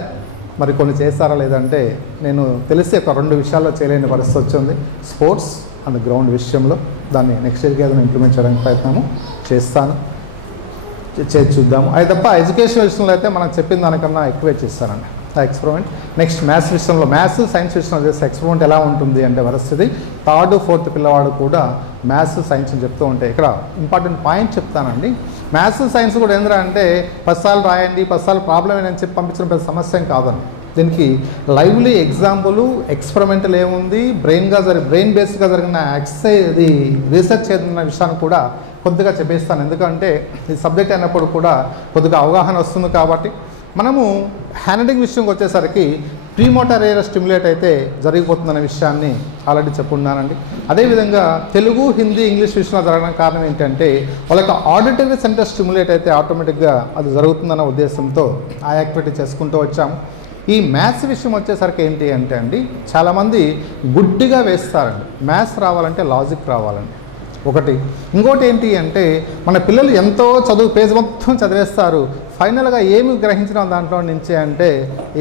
మరి కొన్ని చేస్తారా లేదంటే నేను తెలిసి ఒక 2 విషయాల్లో చేయలేని పరిస్థితి వచ్చింది. స్పోర్ట్స్ అండ్ గ్రౌండ్ విషయంలో దాన్ని నెక్స్ట్ ఇయర్కి ఏదైనా ఇంప్లిమెంట్ చేయడానికి ప్రయత్నము చేస్తాను, చేసి చూద్దాము. అది తప్ప ఎడ్యుకేషన్ విషయంలో అయితే మనం చెప్పిన దానికన్నా ఎక్కువే చేస్తానండి ఆ ఎక్స్పెరిమెంట్. నెక్స్ట్ మ్యాథ్స్ విషయంలో, మ్యాథ్స్ సైన్స్ విషయంలో చేసే ఎక్స్పెరిమెంట్ ఎలా ఉంటుంది అంటే పరిస్థితి 3rd 4th పిల్లవాడు కూడా మ్యాథ్స్ సైన్స్ అని చెప్తూ ఉంటే ఇక్కడ ఇంపార్టెంట్ పాయింట్ చెప్తానండి. మ్యాథ్స్ సైన్స్ కూడా ఏంద్రా అంటే 10 సార్లు రాయండి, 10 సార్లు ప్రాబ్లం ఏంటని చెప్పి పంపించడం పెద్ద సమస్య కాదండి. దీనికి లైవ్లీ ఎగ్జాంపుల్, ఎక్స్పెరిమెంటల్ ఏముంది, బ్రెయిన్ బేస్డ్గా జరిగిన ఎక్సర్సైజ్, ఇది రీసెర్చ్ చేసిన విషయాన్ని కూడా కొద్దిగా చెప్పేస్తాను. ఎందుకంటే ఈ సబ్జెక్ట్ అయినప్పుడు కూడా కొద్దిగా అవగాహన వస్తుంది. కాబట్టి మనము హ్యాండ్ రైటింగ్ విషయంకి వచ్చేసరికి ప్రీమోటార్ ఏరియా స్టిమ్యులేట్ అయితే జరిగిపోతుందనే విషయాన్ని ఆల్రెడీ చెప్పున్నానండి. అదేవిధంగా తెలుగు, హిందీ, ఇంగ్లీష్ విషయంలో జరగడానికి కారణం ఏంటంటే వాళ్ళకి ఆడిటరీ సెంటర్ స్టిమ్యులేట్ అయితే ఆటోమేటిక్గా అది జరుగుతుందన్న ఉద్దేశంతో ఆ యాక్టివిటీ చేసుకుంటూ వచ్చాము. ఈ మ్యాథ్స్ విషయం వచ్చేసరికి ఏంటి అంటే అండి చాలామంది గుడ్డిగా వేస్తారండి. మ్యాథ్స్ రావాలంటే లాజిక్ రావాలండి ఒకటి. ఇంకోటి ఏంటి అంటే మన పిల్లలు ఎంతో చదువు పేజ్ మొత్తం చదివేస్తారు, ఫైనల్గా ఏమి గ్రహించిన దాంట్లో నుంచి అంటే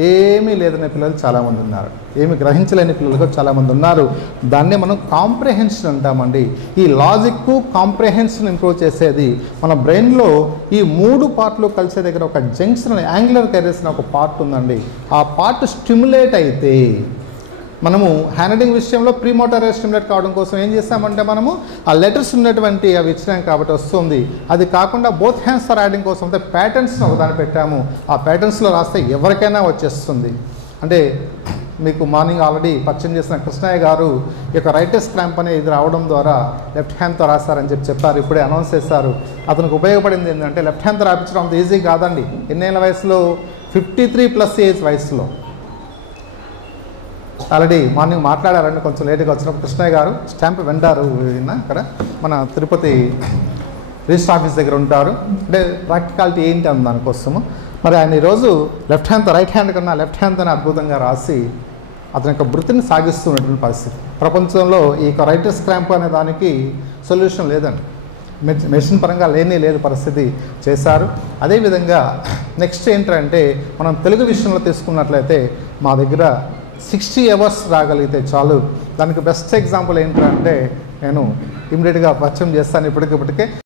ఏమీ లేదనే పిల్లలు చాలామంది ఉన్నారు, ఏమి గ్రహించలేని పిల్లలు చాలామంది ఉన్నారు. దాన్నే మనం కాంప్రిహెన్షన్ అంటామండి. ఈ లాజిక్ కాంప్రిహెన్షన్ ఇంప్రూవ్ చేసేది మన బ్రెయిన్లో ఈ 3 పార్ట్లు కలిసే దగ్గర ఒక జంక్షన్, యాంగులర్ కైరస్ అనే ఒక పార్ట్ ఉందండి. ఆ పార్ట్ స్టిమ్యులేట్ అయితే మనము హ్యాండ్ రైటింగ్ విషయంలో ప్రీమోటార్ స్టిమ్యులేట్ కావడం కోసం ఏం చేస్తామంటే మనము ఆ లెటర్స్ ఉన్నటువంటి అవి ఇచ్చినాం కాబట్టి వస్తుంది. అది కాకుండా బోత్ హ్యాండ్స్ రైటింగ్ కోసం అయితే ప్యాటర్న్స్ని ఒకదాన్ని పెట్టాము. ఆ ప్యాటర్న్స్లో రాస్తే ఎవరికైనా వచ్చేస్తుంది. అంటే మీకు మార్నింగ్ ఆల్రెడీ పరిచయం చేసిన కృష్ణయ్య గారు ఈ యొక్క రైటర్స్ క్రాంప్ అనేది ఇది రావడం ద్వారా లెఫ్ట్ హ్యాండ్తో రాస్తారని చెప్పారు. ఇప్పుడే అనౌన్స్ చేశారు. అతనికి ఉపయోగపడింది ఏంటంటే లెఫ్ట్ హ్యాండ్తో రాయించడం అంత ఈజీ కాదండి. ఎన్నేళ్ళ వయసులో 53+ ఏజ్ వయసులో ఆల్రెడీ మార్నింగ్ మాట్లాడారండి. కొంచెం లేట్గా వచ్చినప్పుడు కృష్ణయ్య గారు స్టాంప్ వెండారు అక్కడ మన తిరుపతి రిజిస్టర్ ఆఫీస్ దగ్గర ఉంటారు. అంటే ప్రాక్టికాలిటీ ఏంటి అన్న దానికోసము మరి ఆయన ఈరోజు లెఫ్ట్ హ్యాండ్తో రైట్ హ్యాండ్ కన్నా లెఫ్ట్ హ్యాండ్తోనే అద్భుతంగా రాసి అతని యొక్క వృత్తిని సాగిస్తున్నటువంటి పరిస్థితి. ప్రపంచంలో ఈ యొక్క రైటర్స్ క్రాంప్ అనే దానికి సొల్యూషన్ లేదండి. మెషిన్ పరంగా లేదు పరిస్థితి చేశారు. అదేవిధంగా నెక్స్ట్ ఏంటంటే మనం తెలుగు విషయంలో తీసుకున్నట్లయితే మా దగ్గర 60 అవర్స్ రాగలిగితే చాలు. దానికి బెస్ట్ ఎగ్జాంపుల్ ఏంటంటే నేను ఇమ్మీడియట్గా పరిచయం చేస్తాను ఇప్పటికే